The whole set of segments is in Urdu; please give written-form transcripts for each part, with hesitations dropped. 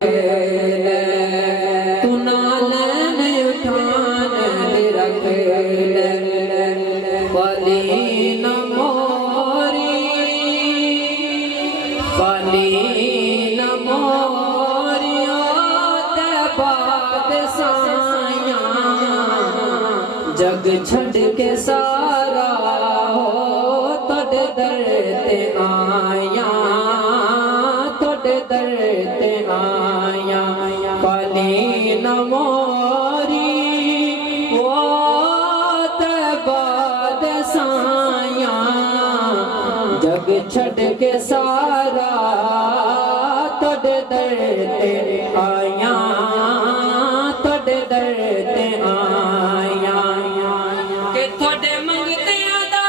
تو نالین اٹھان دے رکھ لے خالی نہ موری خالی نہ موری تے بعد سایاں جگ چھڑ کے سارا ہو تڈ در تے آیاں تڈ در تے آیاں خالی نہ موری وہ تے بعد سایاں جگ چھڑ کے سارا تڈ در تے آیاں تڈ در تے آیاں کہ تھوڑے منگتیاں دا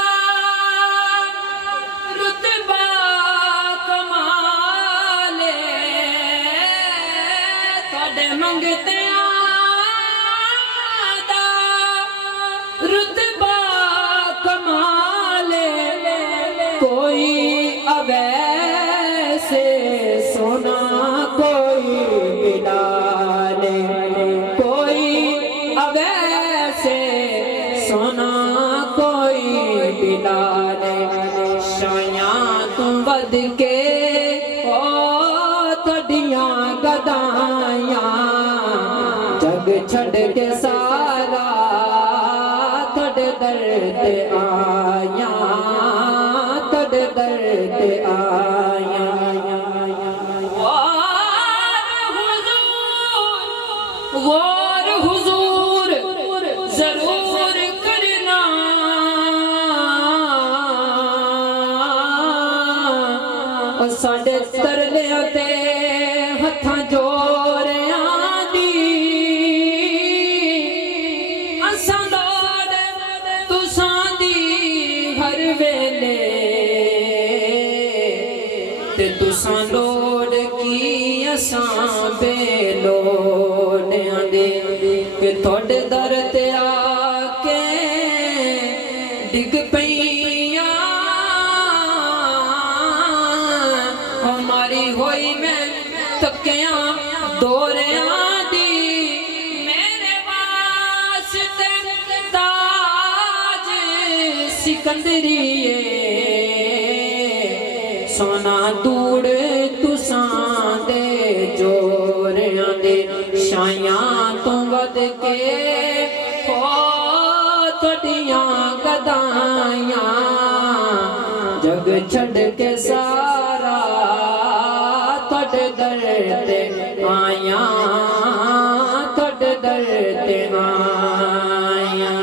رتبہ کمالے تھوڑے منگتیاں دا رتبہ کمالے کوئی اویسے سونا کوئی بلالے کوئی اویسے سونا کوئی بلالے شایاں تم ود کے او تڈیاں گدایاں جگ چھڑ کے سارا تڈ در تے آیاں تڈ در تے آیاں غور حضور ضرور کرنا ساڈے ترلیاں تے ہتھاں جوڑیاں دی اساں لوڑ تساں دی ہر ویلے تے تساں لوڑ کی اساں بے لوڑیاں دی کہ تھوڑے در تے آ کے ڈگ پئیاں ہماری ہوئی میں تکیاں دوریاں دی میرے واسطے تاج سکندریے سونا دوڑ تساں دے جوریاں دے شایاں تو ود کے ہو تڈیاں گدایاں جگ چھڑ کے سارا تڈ در تے آیاں تڈ در تے آیاں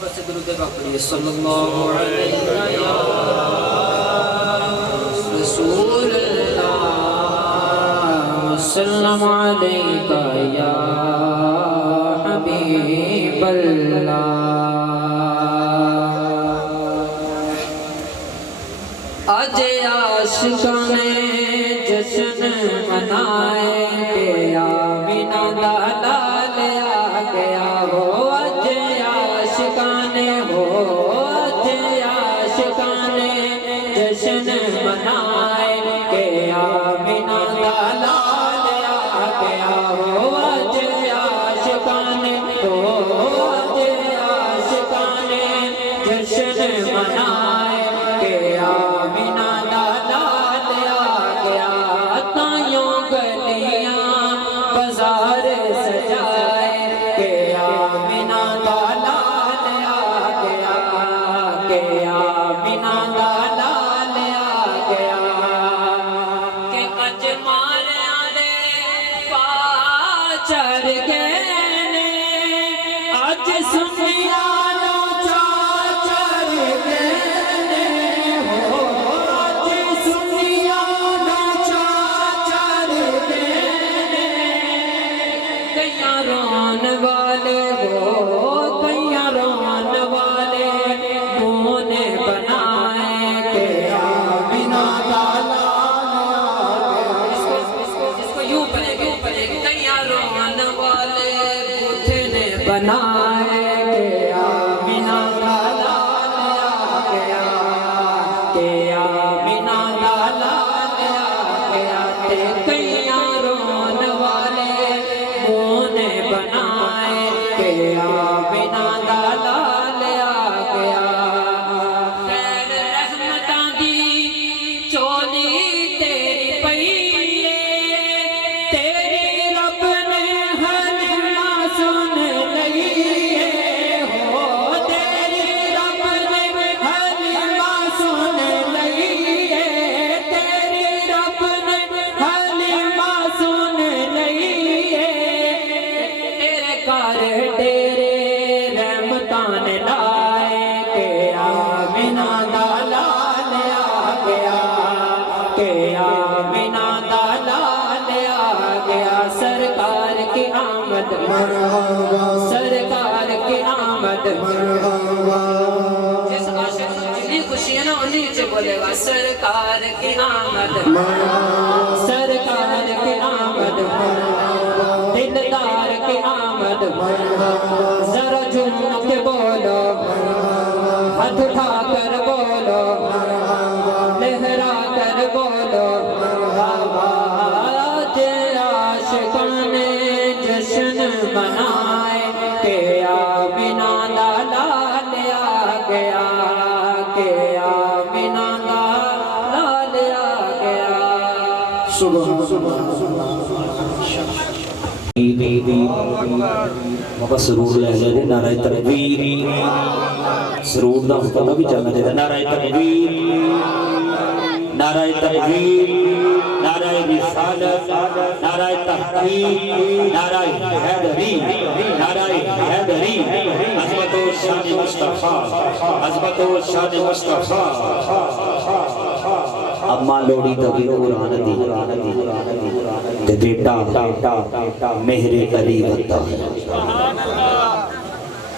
بس درود پاک پڑھیے صلی اللہ علیہ رسول اللہ وسلم علیک یا حبیب اللہ آج عاشقاں نے جشن منائے کہ آمینہ دا لال آ گیا ہو آج عاشقاں نے ہو آج عاشقاں نے جشن منائے کہ آمینہ دا لال آ گیا ہو آج عاشقاں نے ہو آج عاشقاں نے جشن منائے کہ آمینہ دا لال آ گیا تائیوں گلیاں بازار سجائے کہ آمینہ دا لال آ بنائے کہ آمینہ دا لال آ گیا، کہ آمینہ دا لال آ گیا، تے کئیاں رون والے منہ نے بنائے کہ آمینہ دا لال آ گیا۔ خیر رحمتاں دی چولی تیری پئی ہے، تیری رب نے حلیمہ سن لئی ہے، ہو تیری رب نے حلیمہ سن لئی ہے، تیری رب نے حلیمہ سن لئی ہے، تیرے گھر تیرے رحمتاں نے لائے کہ آمینہ دا لال آ گیا، کہ آمینہ دا لال آ گیا۔ سرکار کی آمد مرحبا، سرکار کی آمد مرحبا، جس عاشق کو جتنی خوشی ہے نا انہی نیچے بولے گا سرکار کی آمد مرحبا، سرکار کی آمد مرحبا، دلدار کی آمد مرحبا، ذرا جھوم کے بولو مرحبا، ہاتھ اٹھا کر بولو مرحبا، لہرا کر بولو مرحبا۔ آج عاشقان جشن منائے کہ آمینہ دا لال آ گیا، کہ آمینہ دا لال آ گیا۔ موقع سرور لہجہ دے نعرہ تکبیر، سرور دا پتہ بھی چلنا چاہتا ہے۔ نعرہ تکبیر، نعرہ تکبیر، نعرہ رسالت، نعرہ تحقیق، نعرہ حیدری، نعرہ حیدری، عظمت و شان مصطفیٰ، عظمت و شان مصطفیٰ۔ اما لوڑی تبھی قرآن دی تے بیٹا مہر علی بنتا ہے۔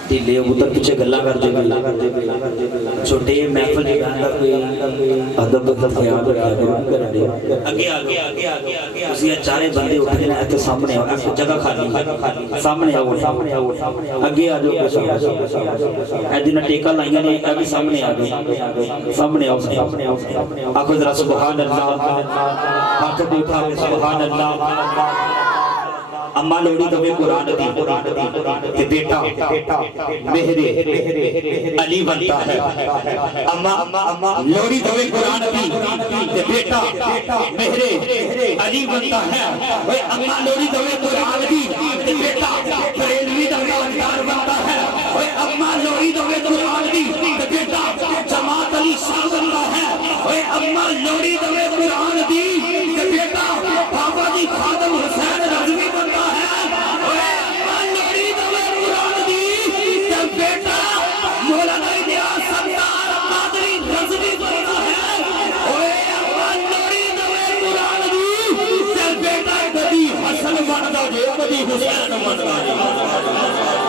دلے ادھر پیچھے گلا کرتے چھوٹے محفل جگہ کا کوئی ادب خیال رکھا اگے آگے اسی چارے بندے اٹھ کے ایتھے سامنے آؤ، جگہ خالی سامنے آؤ، اگے آ جاؤ، اے دن ٹیکا لائیاں نے اے بھی سامنے آ جاؤ، سامنے آؤ، آخو ذرا سبحان اللہ، ہاتھ اٹھا کے سبحان اللہ۔ اما لوڑی تمہیں قرآن دی کہ بیٹا مہر علی بنتا ہے۔ اما لوڑی تمہیں قرآن دی کہ بیٹا مہر علی بنتا ہے۔ اما لوڑی تمہیں قرآن دی کہ بیٹا بریلوی دا تاجدار بنتا ہے۔ اما لوڑی تمہیں قرآن دی کہ بیٹا جماعت علی شاہ بنتا ہے۔ اما لوڑی تمہیں قرآن دی کہ بیٹا بابا جی خادم حسین رضوی بنتا ہے۔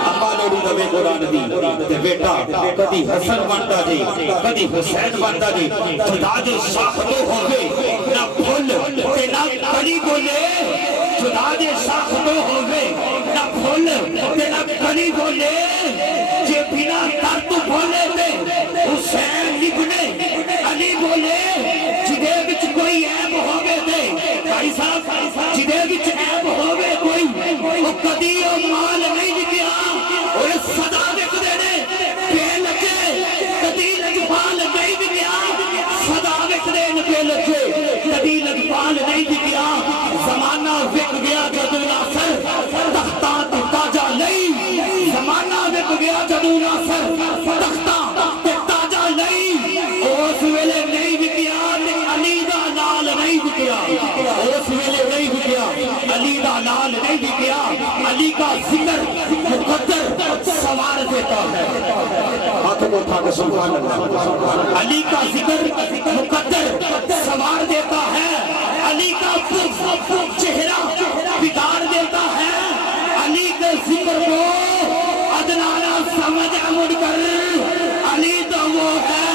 اما لوڑی دوے قرآن دی تے بیٹا کدی حسن بنتا جی کدی حسین بنتا جی۔ خدا جو شاخ تو ہوئے نہ پھول تے نہ کڑی بولے، خدا جو شاخ تو ہوئے نہ پھول تے نہ کڑی بولے، جے بنا در تو بولے تے حسین ابن علی بولے، جدے بچ کوئی عیب ہوگے تے بھائی صاحب جدے بچ عیب ہوگے کوئی وہ کدی وہ مال نہیں بکیا، اور صدا وک دینے بے لچے کدی لجپال نہیں بکیا، صدا وک دینے بے لچے کدی لجپال نہیں بکیا۔ زمانہ وک گیا جدو ناصر تختہ تے تاجہ نہیں، زمانہ وک گیا جدو ناصر تختہ تے تاجہ نہیں، اس ویلے نہیں بکیا علی دا نال نہیں بکیا، اس ویلے نہیں بکیا علی دا نال نہیں بکیا۔ علی کا ذکر مقدر سوار دیتا ہے، ہاتھوں کو اٹھا کے سبحان اللہ۔ علی کا ذکر مقدر سوار دیتا ہے، علی کا چہرہ بگاڑ دیتا ہے، علی کے ذکر کو ادنانا سمجھ مڑ کر علی تو وہ ہے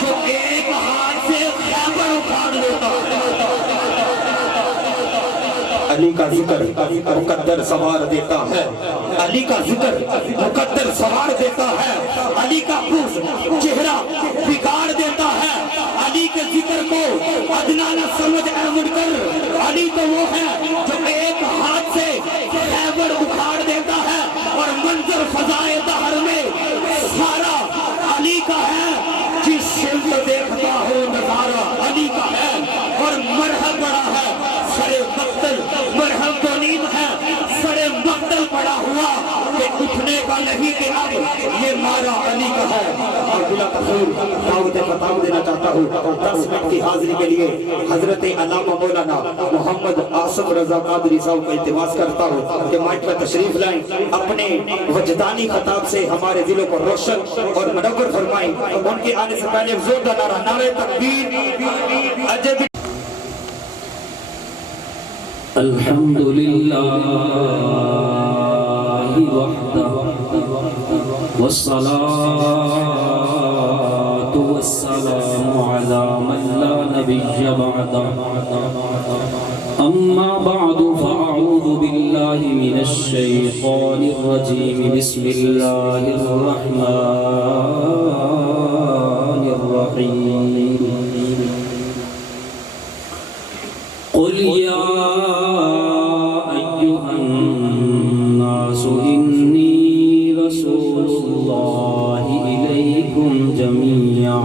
جو ایک ہاتھ سے خیبر اٹھاڑ دیتا ہے۔ علی کا ذکر مقدر سوار دیتا ہے، علی کا ذکر مقدر سوار دیتا ہے، علی کا چہرہ بگاڑ دیتا ہے، علی کے ذکر کو ادنا نہ سمجھ اے منکر، علی تو وہ ہے جو ایک ہاتھ سے خیبر اکھاڑ دیتا ہے اور منظر فضائے دہر میں سارا علی کا ہے، جس سمت دیکھتا ہو نظارہ علی کا ہے، اور مرحب بڑا ہے سر مقتل، مرحب تو نیند ہے سر مقتل پڑا ہوا کہ اٹھنے کا نہیں کہ اب یہ مارا علی کا ہے۔ اور بلا قصور دعوت خطاب دینا چاہتا ہوں 10 منٹ کی حاضری کے لیے حضرت علامہ مولانا محمد عاصم رضا قادری صاحب کو التماس کرتا ہوں کہ مائک پر تشریف لائیں، اپنے وجدانی خطاب سے ہمارے دلوں کو روشن اور منور فرمائیں۔ ان کے آنے سے پہلے ایک زوردار نعرہ، نعرہ تکبیر، عجب الحمدللہ وحدہ والصلاة والسلام علی من لا نبی بعدہ، اما بعد فاعوذ باللہ من الشیطان الرجیم، بسم اللہ الرحمن الرحیم۔ قل یا ایہا الناس انی رسول اللہ الیکم جمیعا،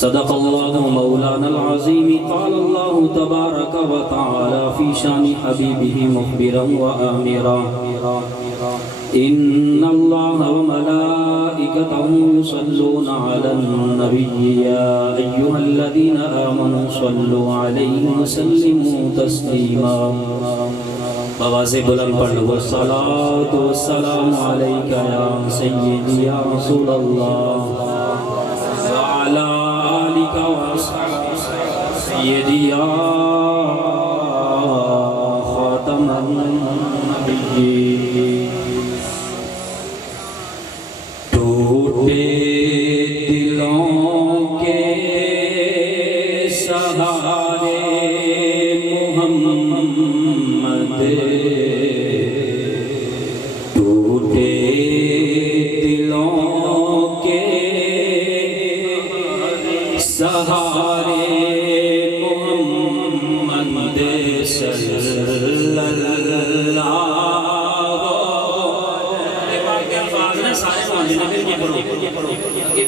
صدق اللہ مولانا العظیم۔ قال اللہ تبارک و تعالی فی شان حبیبہ مخبرا و آمرا، ان اللہ وملائکتہ یصلون علی النبی یا ایہا الذین آمنوا صلوا علیہ وسلموا تسلیما۔ آواز بلند پڑھ لو، الصلاۃ والسلام علیک یا سیدی یا رسول اللہ وعلی آلک واصحابک سیدی یا خاتم النبیین۔ ٹوٹے دلوں کے سہارے محمد، ٹوٹے دلوں کے سہارے محمد صلی اللہ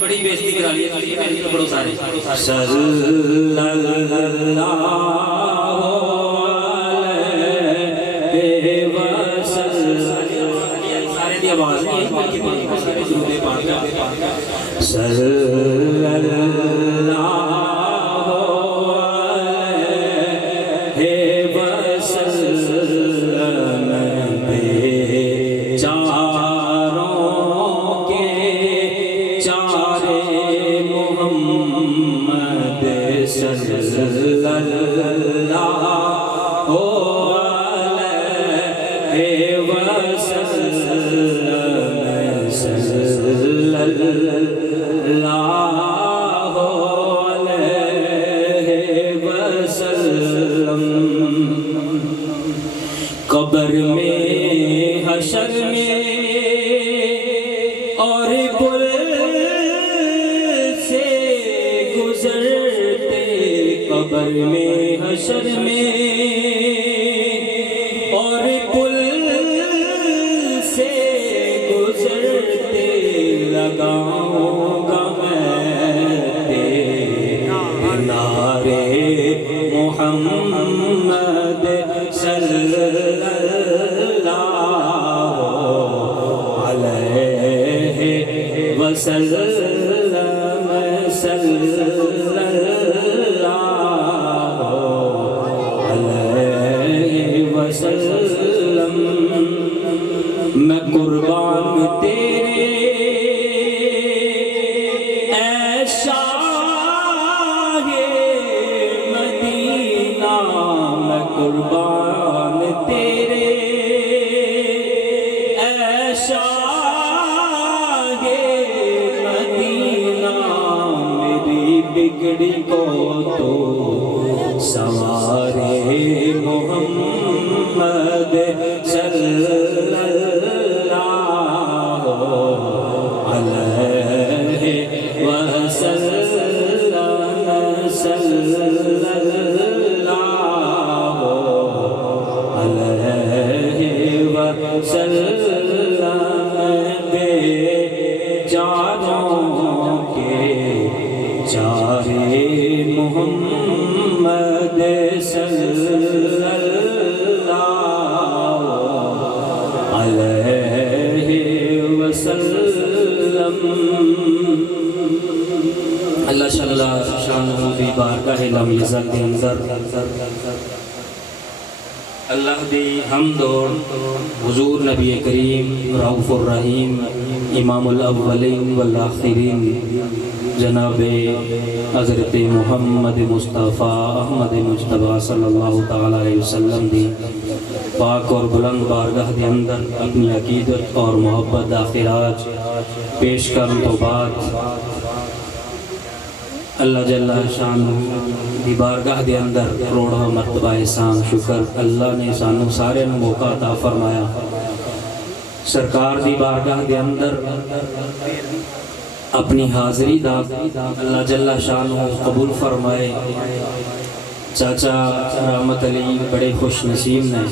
بڑی بےزتی کرا لی ہے، پڑھو سارے صلی اللہ علیہ وسلم، سارے دی آواز نہیں ہے، درود پاک صلی اللہ علیہ وسلم، صلی اللہ علیہ وسلم، صلی اللہ علیہ وسلم۔ قبر میں، حشر میں اور پل سے گزرتے، قبر میں، حشر میں اور پل سے گزرتے، لگاؤں گا میں تیرے نعرے محمد صلی اللہ علیہ وسلم، صلی اللہ علیہ وسلم۔ میں قربان تیرے اے شاہ مدینہ، میں قربان تیرے اے شاہ مدینہ، میری بگڑی کو تو سوار وسلم بے چاروں کے چارے محمد صلی اللہ علیہ وسلم۔ اللہ شاء شانہ دی بارگاہ لم یزل دے اندر اللہ دی حمد اور حضور نبی کریم رؤوف الرحیم امام الاولین والآخرین جناب حضرت محمد مصطفیٰ احمد مجتبیٰ صلی اللہ تعالی علیہ وسلم دی پاک اور بلند بارگاہ دے اندر اپنی عقیدت اور محبت دا خراج پیش کرنے تو بعد اللہ جل شانہ دی بارگاہ دے اندر کروڑوں مرتبہ احسان شکر اللہ نے سانو سارے موقع عطا فرمایا سرکار دی بارگاہ دے اندر اپنی حاضری دا اللہ جل شانہ قبول فرمائے۔ چاچا رحمت علی بڑے خوش نصیب نے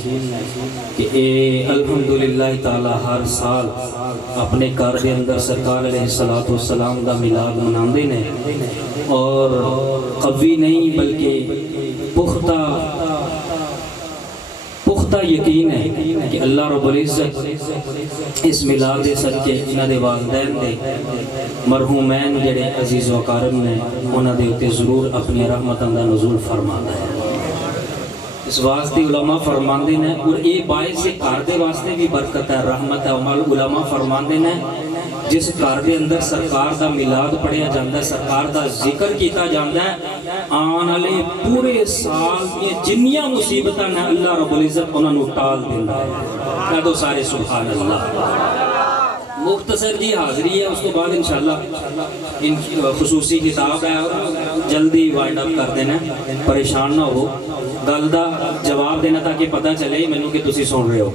کہ اے الحمدللہ تعالی ہر سال اپنے گھر دے اندر سرکار علیہ السلام دا میلاد مناندے نے اور قوی نہیں بلکہ پختہ یقین ہے کہ اللہ رب العزت اس میلاد دے صدقے انہاں دے والدین دے مرحومین جڑے عزیز و اقارب نے انہاں دے اوتے ضرور اپنی رحمتاں دا نزول فرماندا ہے۔ اس واسطے علماء فرماندے نے اور یہ باعث گھر دے واسطے بھی برکت ہے رحمت ہے۔ علماء فرماندے نے جس گھر دے اندر سرکار دا میلاد پڑھیا جاندا ہے سرکار دا ذکر کیتا جاندا ہے آن والے پورے سال کی جنیاں مصیبتاں نے اللہ رب العزت انہاں نوں ٹال دیندا ہے۔ کہہ دو سارے سبحان اللہ۔ مختصر جی حاضری ہے اس کو بعد انشاءاللہ ان کی خصوصی کتاب ہے اور جلدی وائنڈ اپ کر دینا پریشان نہ ہو گل دا جواب دینا تاکہ پتہ چلے مینوں کہ تسی سن رہے ہو۔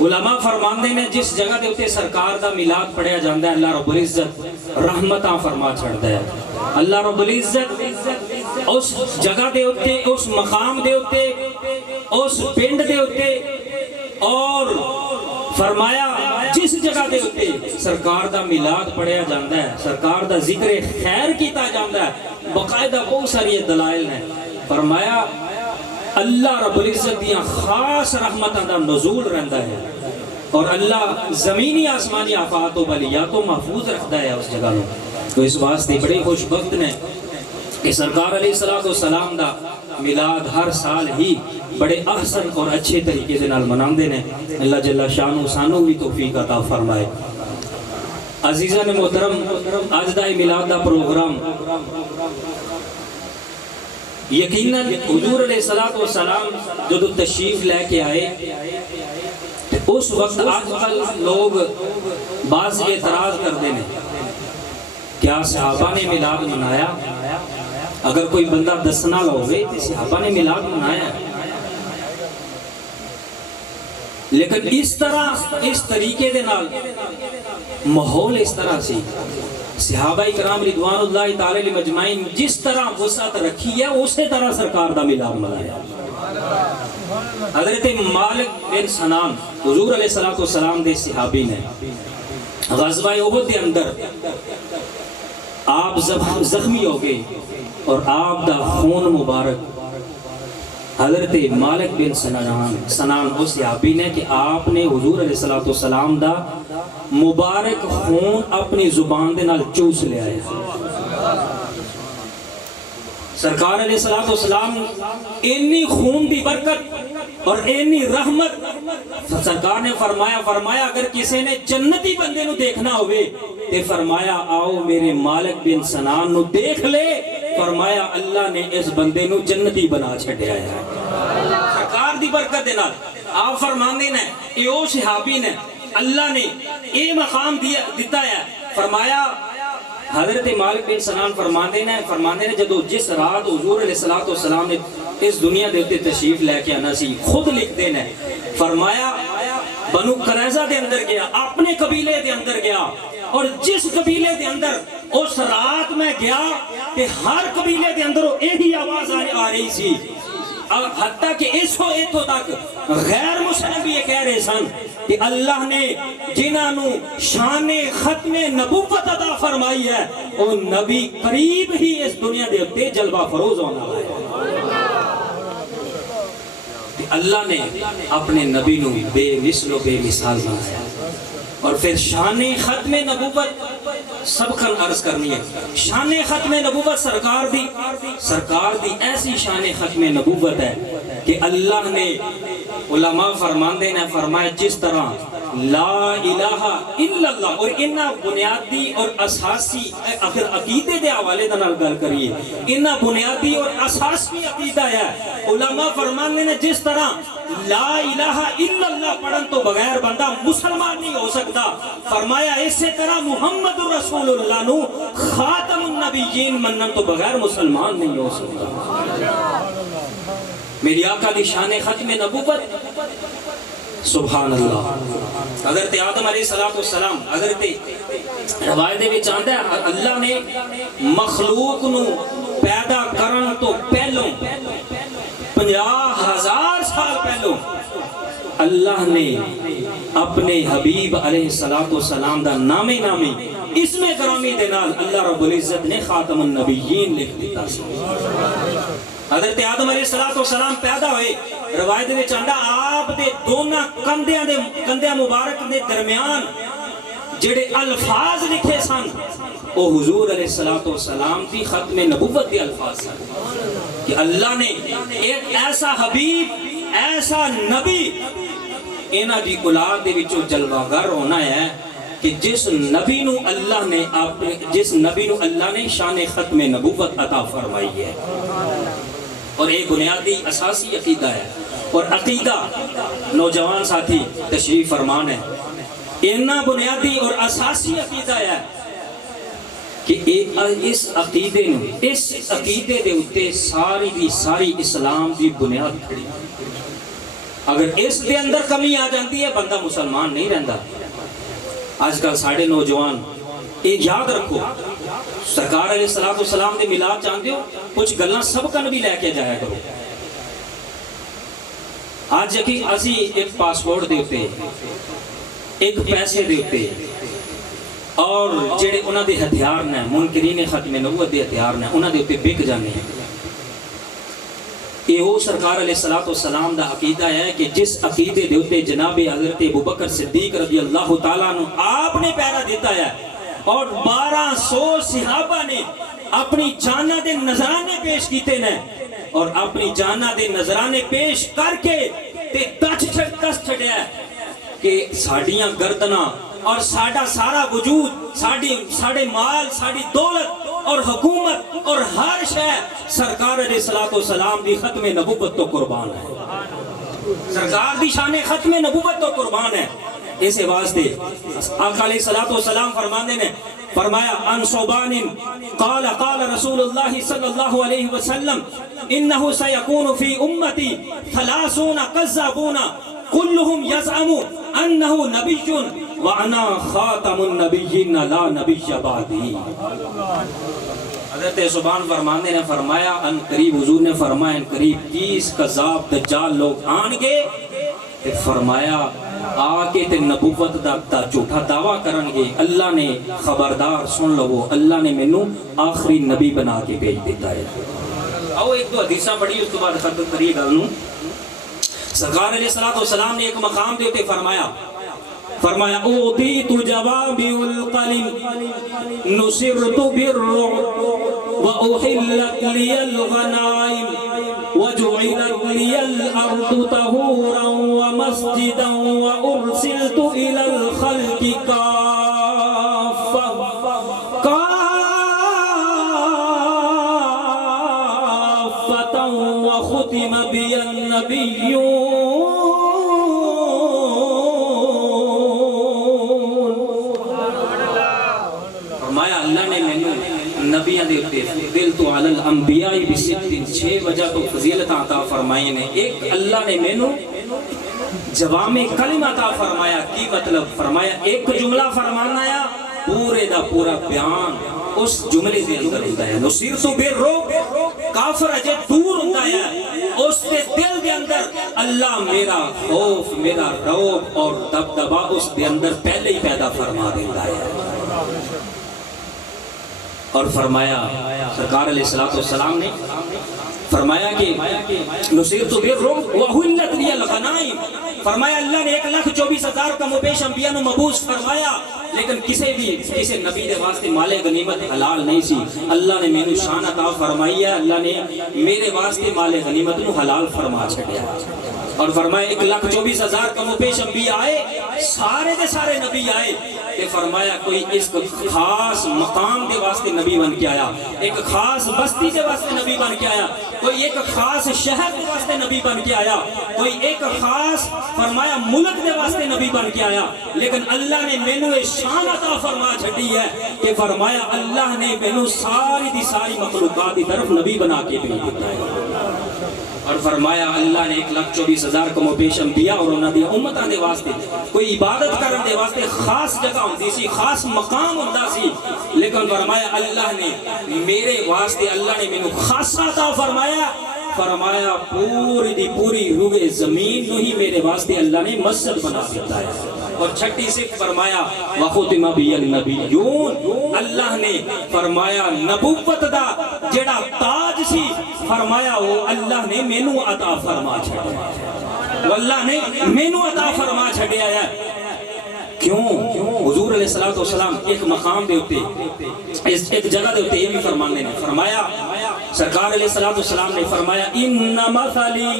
علماء فرماندے نے جس جگہ دے اوتے سرکار دا میلاد پڑھیا جاندا ہے اللہ رب العزت رحمتاں فرما چھڑدا ہے۔ اللہ رب العزت اس جگہ دے اوتے اس مقام دے اوتے اس پنڈ دے اوتے اور فرمایا جس جگہ دے اوتے سرکار دا میلاد پڑھیا جاندا ہے سرکار دا ذکر خیر کیتا جاندا ہے باقاعدہ بہت ساری دلائل ہیں۔ فرمایا اللہ رب العزت دیاں خاص رحمتاں دا نزول رہندا ہے اور اللہ زمینی آسمانی آفات و بلیات و محفوظ رکھتا ہے اس جگہ میں۔ تو اس واسطے بڑے خوش بخت نے کہ سرکار علیہ السلام دا میلاد ہر سال ہی بڑے احسن اور اچھے طریقے سے نال مناندے نے۔ اللہ جل شانہ سانو بھی توفیق عطا فرمائے۔ عزیزان محترم آج دا میلاد دا پروگرام یقیناً حضور علیہ السلام جو تشریف لے کے آئے اس وقت آج کل لوگ بعض اعتراض کرتے ہیں کیا صحابہ نے میلاد منایا؟ اگر کوئی بندہ دسنا لوگے تو صحابہ نے میلاد منایا ہے، لیکن اس طرح اس طریقے دے نال ماحول اس طرح سی صحابہ کرام رضوان اللہ تعالی علیہ مجمعین جس طرح وسعت رکھی ہے اسی طرح سرکار دا میلاد منایا۔ حضرت مالک بن سنان حضور علیہ السلام دے صحابی نے غزوہ احد دے اندر آپ زخمی ہو گئے اور آپ دا خون مبارک حضرت مالک بن سنان اس صحابی نے کہ آپ نے حضور علیہ السلام دا مبارک خون اپنی زبان دے نال چوس لے آئے۔ سرکار علیہ السلام انی خون دی برکت اور انی رحمت سرکار نے فرمایا اگر کسی نے جنتی بندے نو دیکھنا ہوئے تے فرمایا آؤ میرے مالک بن سنان نو دیکھ لے، فرمایا اللہ نے اس بندے نو جنتی بنا چھڑے آیا ہے۔ سرکار دی برکت دینا آپ فرماندے نے ایو صحابی نے اللہ نے اے مقام دیتا ہے۔ فرمایا حضرت مالک بن سنان فرماندے نے جدو جس رات حضور علیہ السلام نے اس دنیا دیتے تشریف لے کے آنا سی خود لکھ دینا فرمایا بنو قریظہ دے اندر گیا، اپنے قبیلے دے اندر گیا اور جس قبیلے دے اندر اس رات میں گیا کہ ہر قبیلے دے اندر یہی آواز آ رہی سی حتیٰ کہ اس کو اتو تک غیر مسلم بھی یہ کہہ رہے سن کہ اللہ نے جنہوں شان ختم نبوت عطا فرمائی ہے وہ نبی قریب ہی اس دنیا دے اتے جلوہ فروز ہونا ہے. اللہ نے اپنے نبی نو بے مثل و بے مثال بنایا اور پھر شان ختم نبوت سب کن عرض کرنی ہے. شان ختم نبوت سرکار دی ایسی شان ختم نبوت ہے کہ اللہ نے علماء فرماندے نے فرمایا جس طرح لا الہ الا اللہ اور انہا بنیادی اور اساسی اگر عقیدے دے حوالے دے نال گل کریے انہا بنیادی اور اساسی عقیدہ ہے. علماء فرماندے نے جس طرح لا الہ الا اللہ پڑھن تو بغیر بندہ مسلمان نہیں ہو سکتا فرمایا اسی طرح محمد رسول اللہ نو خاتم النبیین منن تو بغیر مسلمان نہیں ہو سکتا. میری آقا دی شان ختم نبوت سبحان اللہ. حضرت آدم علیہ السلام حضرت روایت دے وچ آندا ہے اللہ نے مخلوق نو پیدا کرن تو پہلوں 50,000 سال پہلوں اللہ نے اپنے حبیب علیہ السلام دا نامی اس میں گرامی دے نال اللہ رب العزت نے خاتم النبیین لکھ دیتا سی. حضرت آدم علیہ السلام پیدا ہوئے روایت میں چاندہ آپ دے دونہ کندیاں مبارک دے درمیان جڑے الفاظ لکھے سن وہ حضور علیہ السلام دی ختم نبوت دی الفاظ سن کہ اللہ نے ایک ایسا حبیب ایسا نبی انہاں دی اولاد دے وچوں جلوہ گر ہونا ہے کہ جس نبی نو اللہ نے شان ختم نبوت عطا فرمائی ہے. اور ایک بنیادی اساسی عقیدہ ہے اور عقیدہ نوجوان ساتھی تشریف فرمان ہے اتنا بنیادی اور اساسی عقیدہ ہے کہ اس عقیدے دے اتے ساری دی ساری اسلام دی بنیاد کھڑی. اگر اس دے اندر کمی آ جاتی ہے بندہ مسلمان نہیں رہندا. آج کل ساڑھے نوجوان ایک یاد رکھو سرکار علیہ السلام دے میلاد چاہتے ہو کچھ گلنا سب کن بھی لے کے جایا کرو. آج یقین اسی ایک پاسپورٹ دیتے ایک پیسے دیتے اور جڑے انہاں دے ہتھیار نے منکرین ختم نبوت دے ہتھیار نے انہاں دے اوپر بک جانے ہیں. یہ وہ سرکار علیہ السلام دا عقیدہ ہے کہ جس عقیدے دے اوپر جناب حضرت ابوبکر صدیق رضی اللہ تعالیٰ عنہ آپ نے پہرا دیتا ہے اور 1200 صحابہ نے اپنی جانہ دے نظرانے پیش کیتے ہیں اور اپنی جانہ دے نظرانے پیش کر کے تے کس چھڑیا ہے کہ ساڑیاں گردنا اور ساڑا سارا وجود ساڑے مال ساڑی دولت اور حکومت اور ہر شے سرکار علیہ السلام دی ختم نبوت تو قربان ہے. سرکار دی شان ختم نبوت تو قربان ہے. اسے واسطے آقا علیہ السلام فرمانے نے فرمایا ان صوبان قال رسول اللہ صلی اللہ علیہ وسلم انہو سیکون فی امتی 30 قذابون کلہم یزعم انہو نبی وانا خاتم النبیین لا نبی بعدی. حضرت صوبان فرمانے نے فرمایا ان قریب حضور نے فرمایا ان قریب 30 قذاب دجال لوگ آن گے فرمایا آکے تے نبوت دا جھوٹا دعویٰ کرن گے اللہ نے خبردار سن لو اللہ نے مینوں آخری نبی بنا کے بھیج دیتا ہے. آؤ ایک دو حدیثاں پڑھی اس کے بعد ختم کریے گل نوں. سرکار علیہ السلام نے ایک مقام دے تے فرمایا اوتیت جوامع الکلم نصرت بالرعب واحلت لی الغنائم وجعلت لی الارض طہورا ومسجدا وارسلت الى الخلق کافہ وختم بی النبیون. نبیان دے فضلت علی الانبیاء بستن 6 وجہ تو فضیلت عطا فرمائے نے. ایک اللہ نے مینوں جوامع کلم عطا فرمایا. کی مطلب فرمایا ایک جملہ فرمانا ہے پورے دا پورا بیان اس جملے دے اندر ہوتا ہے نصیرت بالرعب کافر اجے دور ہوتا ہے اس دے دل دے اندر اللہ میرا خوف میرا رعب اور دبدبا اس دے اندر پہلے ہی پیدا فرما دیتا ہے اور فرمایا سرکار علیہ الصلوۃ والسلام نے فرمایا کہ نصیرت بالرعب وحلت لی الغنائم فرمایا اللہ نے 1,24,000 کم و بیش انبیاء نو مبعوث فرمایا لیکن کسی نبی دے واسطے مال غنیمت حلال نہیں سی اللہ نے مینوں شان عطا فرمائی ہے اللہ نے میرے واسطے مال غنیمت نو حلال فرما چھڈیا اور فرمایا 1,24,000 کم و بیش انبیاء آئے سارے دے سارے نبی آئے کہ فرمایا کوئی اس خاص مقام دے واسطے نبی بن کے آیا ایک خاص بستی دے واسطے نبی بن کے آیا کوئی ایک خاص شہر دے واسطے نبی بن کے آیا کوئی ایک خاص فرمایا ملک دے واسطے نبی بن کے آیا لیکن اللہ نے مینوں یہ شان عطا فرما چھڈی ہے کہ فرمایا اللہ نے مینوں ساری دی ساری مخلوقات دی طرف نبی بنا کے بھیج دیتا ہے اور فرمایا اللہ نے 1,24,000 کم و بیش انبیاء اور انہاں دی امتاں دے واسطے کوئی عبادت کرن دے واسطے خاص جگہ ہوندی سی خاص مقام ہوندا سی لیکن فرمایا اللہ نے میرے واسطے اللہ نے مینوں خاصہ عطا فرمایا پوری دی پوری روح زمین نو ہی میرے واسطے اللہ نے مسجد بنا دیتا ہے اور چھٹی سے فرمایا وَخُتِمَ بِهِ النَّبِيُّونَ اللہ نے فرمایا نبوت دا جڑا تاج سی فرمایا وہ اللہ نے مینوں عطا فرما چھڈیا واللہ نے مینوں عطا فرما چھڈیا ہے کیوں حضور علیہ الصلوۃ والسلام ایک مقام دے اوتے ایک جگہ دے اوتے یہ بھی فرمانے نے فرمایا سرکار علیہ الصلوۃ والسلام نے فرمایا ان مثلی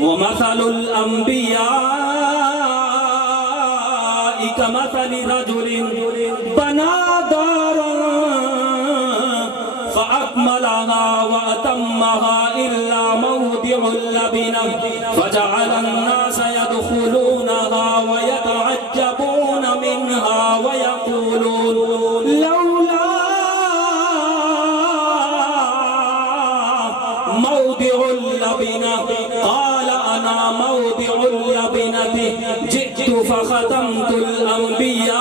ومثل الانبیاء كمثل رجل بنى دارا فأكملها وأتمها إلا موضع اللبنة فجعل الناس يدخلونها ويتعجبون منها ويقولون لولا موضع اللبنة قال أنا موضع اللبنة جئت فختمت الانبیاء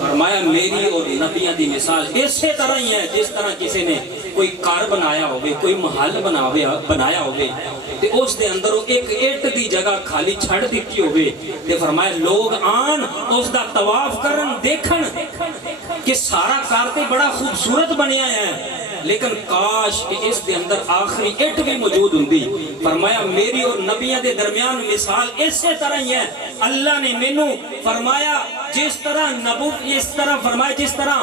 فرمایا میری اور نبیوں دی مثال اسی طرح ہی ہے جس طرح کسی نے کوئی گھر بنایا ہوئے کوئی محل بنایا ہوئے تے اس دے اندر ایک اٹ دی جگہ خالی چھڑ دیتی ہوئے تے فرمایا لوگ آن اس دا طواف کرن دیکھن کہ سارا گھر تے بڑا خوبصورت بنیا ہے لیکن کاش کہ اس دے اندر آخری اٹ بھی موجود ہوندی فرمایا میری اور نبیوں دے درمیان مثال اسی طرح ہی ہے اللہ نے مینوں فرمایا جس طرح نبوت اس طرح فرمایا جس طرح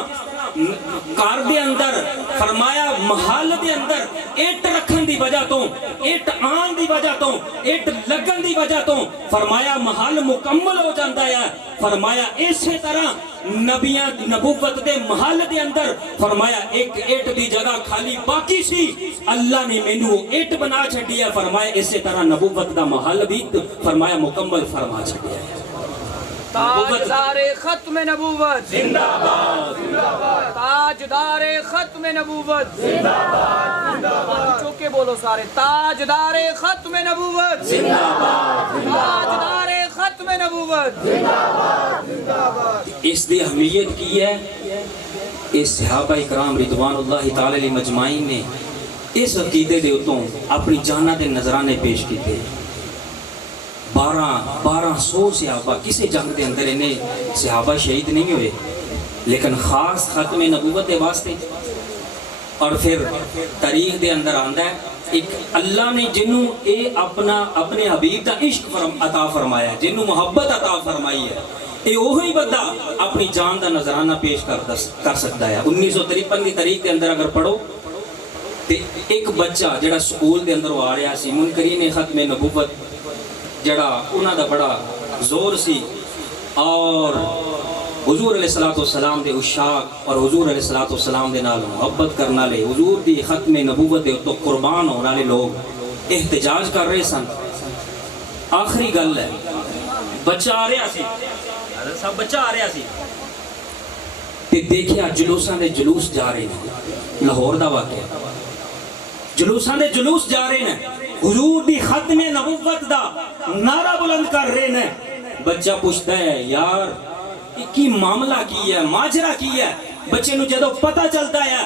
کار دے اندر فرمایا محل دے اندر اٹ رکھن دی وجہ تو اٹ آن دی وجہ تو اٹ لگن دی وجہ تو فرمایا محل مکمل ہو جاتا ہے فرمایا اسی طرح نبیاں نبوت دے محل دے اندر فرمایا ایک اٹ دی جگہ خالی باقی سی اللہ نے مینوں اٹ بنا چھڈی ہے فرمایا اسی طرح نبوت دا محل بھی فرمایا مکمل فرما چھڈیا ہے تاجدار ختم نبوت زندہ باد تاجدار ختم نبوت زندہ باد چوکے بولو سارے تاجدار ختم نبوت زندہ باد تاجدار ختم نبوت زندہ باد اس دی اہمیت کی ہے اس صحابہ کرام رضوان اللہ تعالی علیہ مجمعین نے اس عقیدے دے اتوں اپنی جاناں دے نذرانے پیش کیتے 1200 صحابہ کسی جنگ دے اندر انہیں صحابہ شہید نہیں ہوئے لیکن خاص ختم نبوت دے واسطے اور پھر تاریخ دے اندر آندا ہے ایک اللہ نے جنوں اے اپنے حبیب دا عشق عطا فرمایا ہے جنوں محبت عطا فرمائی ہے اے وہی بندہ اپنی جان دا نذرانہ پیش کر سکتا ہے 1953 دی تاریخ دے اندر اگر پڑھو تے ایک بچہ جڑا سکول دے اندر آ رہا سی منکرین ختم نبوت جڑا انہاں دا بڑا زور سی اور حضور علیہ السلام دے عشاق اور حضور علیہ السلام دے نال محبت کرنے والے حضور دی ختم نبوت دے تو قربان ہونے والے لوگ احتجاج کر رہے سن آخری گل ہے بچہ آ رہا سی سب بچہ آ رہا سی تے دیکھیا جلوساں دے جلوس جا رہے ہیں لاہور دا واقعہ جلوساں دے جلوس جا رہے ہیں حضور دی ختم نبوت دا نعرہ بلند کر رہے ہیں بچہ پوچھتا ہے یار کی معاملہ کی ہے ماجرا کی ہے بچے نو جدو پتہ چلتا ہے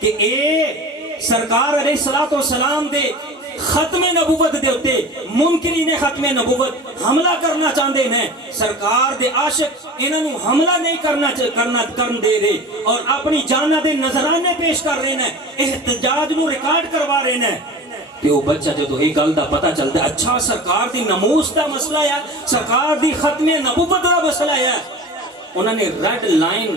کہ اے سرکار علیہ الصلوۃ والسلام دے ختم نبوت دے ہوتے منکرین ختم نبوت حملہ کرنا چاہتے ہیں سرکار دے عاشق انہاں نو حملہ نہیں کرن دے رہے اور اپنی جانہ دے نظرانے پیش کر رہے ہیں احتجاج نو ریکارڈ کروا رہے ہیں کہ وہ بچہ جدو یہ گل دا پتہ چلتا ہے اچھا سرکار دی ناموس دا مسئلہ ہے سرکار دی ختم نبوت دا مسئلہ ہے انہوں نے ریڈ لائن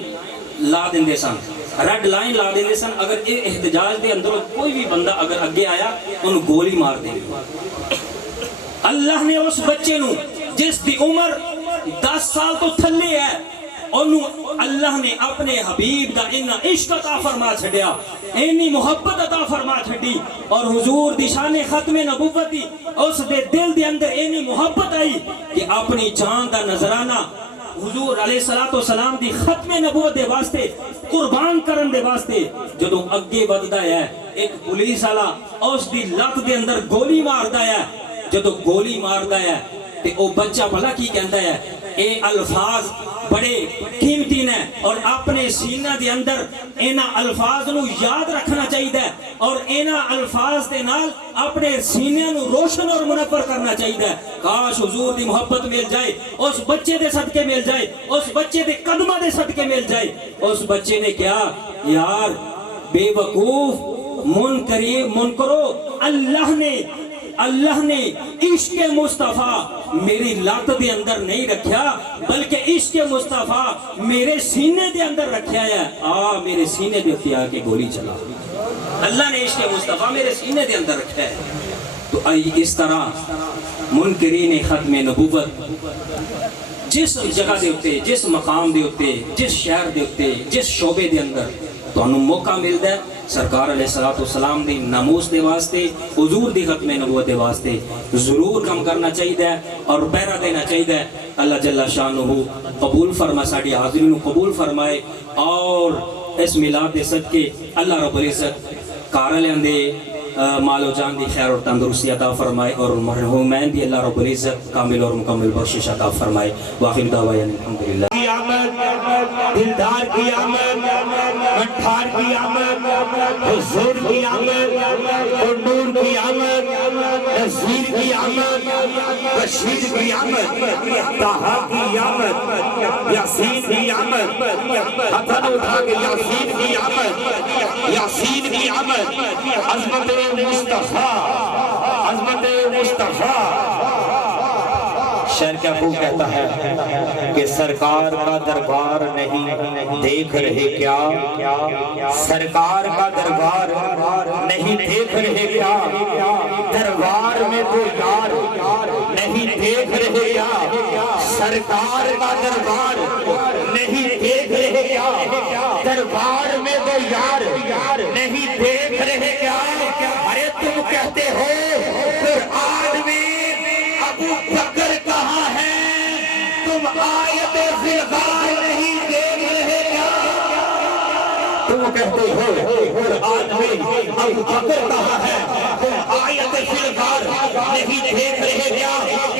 لا دیندے سن ریڈ لائن لا دیندے سن اگر یہ احتجاج دے اندر کوئی بھی بندہ اگر اگے آیا انہوں گولی مار دے اللہ نے اس بچے نو جس دی عمر 10 سال تو تھلے ہے انہوں اللہ نے اپنے حبیب دا انہا عشق عطا فرما چھڑیا اینی محبت عطا فرما چھڑی اور حضور دی شان ختم نبوت دی اس دے دل دے اندر اینی محبت آئی کہ اپنی جان دا نظرانہ حضور علیہ السلام دی ختم نبوت دے واسطے قربان کرن دے واسطے جدوں اگے بددا ہے ایک پولیس والا اس دی لت دے اندر گولی ماردا ہے جدوں گولی ماردا ہے تے او بچہ بھلا کی کہندا ہے اے الفاظ بڑے قیمتی نے اور اپنے سینہ دے اندر اینا الفاظ نو یاد رکھنا چاہیے اور اینا الفاظ دے نال اپنے سینے نو روشن اور منور کرنا چاہیے کاش حضور دی محبت مل جائے اس بچے دے صدقے مل جائے اس بچے دے قدمہ دے صدقے مل جائے اس بچے نے کیا یار بے وقوف منکرو اللہ نے عشق مصطفیٰ میری لات دے اندر نہیں رکھیا بلکہ عشق مصطفیٰ میرے سینے دے اندر رکھیا ہے میرے سینے دے اتے آ کے گولی چلا اللہ نے عشق مصطفیٰ میرے سینے دے اندر رکھیا ہے تو اس طرح منکرین ختم نبوت جس جگہ دے اتے جس مقام دے اتے جس شہر دے اتے جس شعبے دے اندر تو انہوں موقع ملتا ہے سرکار علیہ السلام دی ناموس دے واسطے حضور دی ختم نبوت دے واسطے ضرور کم کرنا چاہیے اور پہرا دینا چاہیے اللہ جل شانہ قبول فرما ساڑی حاضرین قبول فرمائے اور اس میلاد دے صدقے اللہ رب العزت کارلیاں دے مال و جان دی خیر اور تندرستی عطا فرمائے اور مرحومین دی اللہ رب العزت کامل اور مکمل بخشش عطا فرمائے واخر دعوانا الحمدللہ کی آمد دلدار کی آمد مٹھار کی آمد حضور کی آمد اور نور کی آمد نذیر کی آمد بشیر کی آمد طہا کی آمد یاسین کی آمد حسن اٹھا کے یاسین کی آمد یاسین کی آمد عظمت مصطفیٰ عظمت مصطفیٰ شعر کیا خوب کہتا ہے کہ سرکار کا دربار نہیں دیکھ رہے کیا سرکار کا دربار نہیں دیکھ رہے کیا دربار میں تو یار نہیں دیکھ رہے کیا سرکار کا دربار نہیں دیکھ رہے کیا دربار میں تو یار نہیں دیکھ رہے کیا ارے تم کہتے ہو قرآن میں ابو بکر کہاں ہے تم آیت فلغار نہیں دیکھ رہے کیا تم کہتے ہو قرآن میں ابو بکر کہاں ہے تم آیت فلغار نہیں دیکھ رہے کیا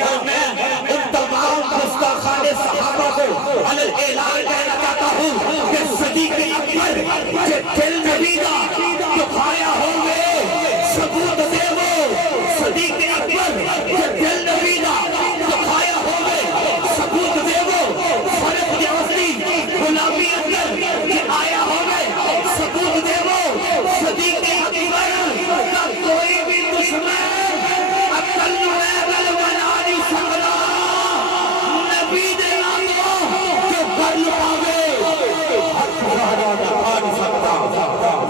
اور میں ان تمام گستاخان صحابہ کو علی اعلان کہنا چاہتا ہوں کہ صدیق اکبر جو دل نبی کا جو کھایا ہوں گے ثبوت دے وہ صدیق اکبر جو دل نبی کا جو کھایا ہوں گے ثبوت دے وہ فرق جوزی غلامی اندر کہ آیا ہوں گے ثبوت دے وہ صدیق اکبر کا کوئی بھی دشمن اکل نیبل بنا نہیں سکتا نبی دے ناموں جو کر لپاوے حق زہرہ دکھا نہیں سکتا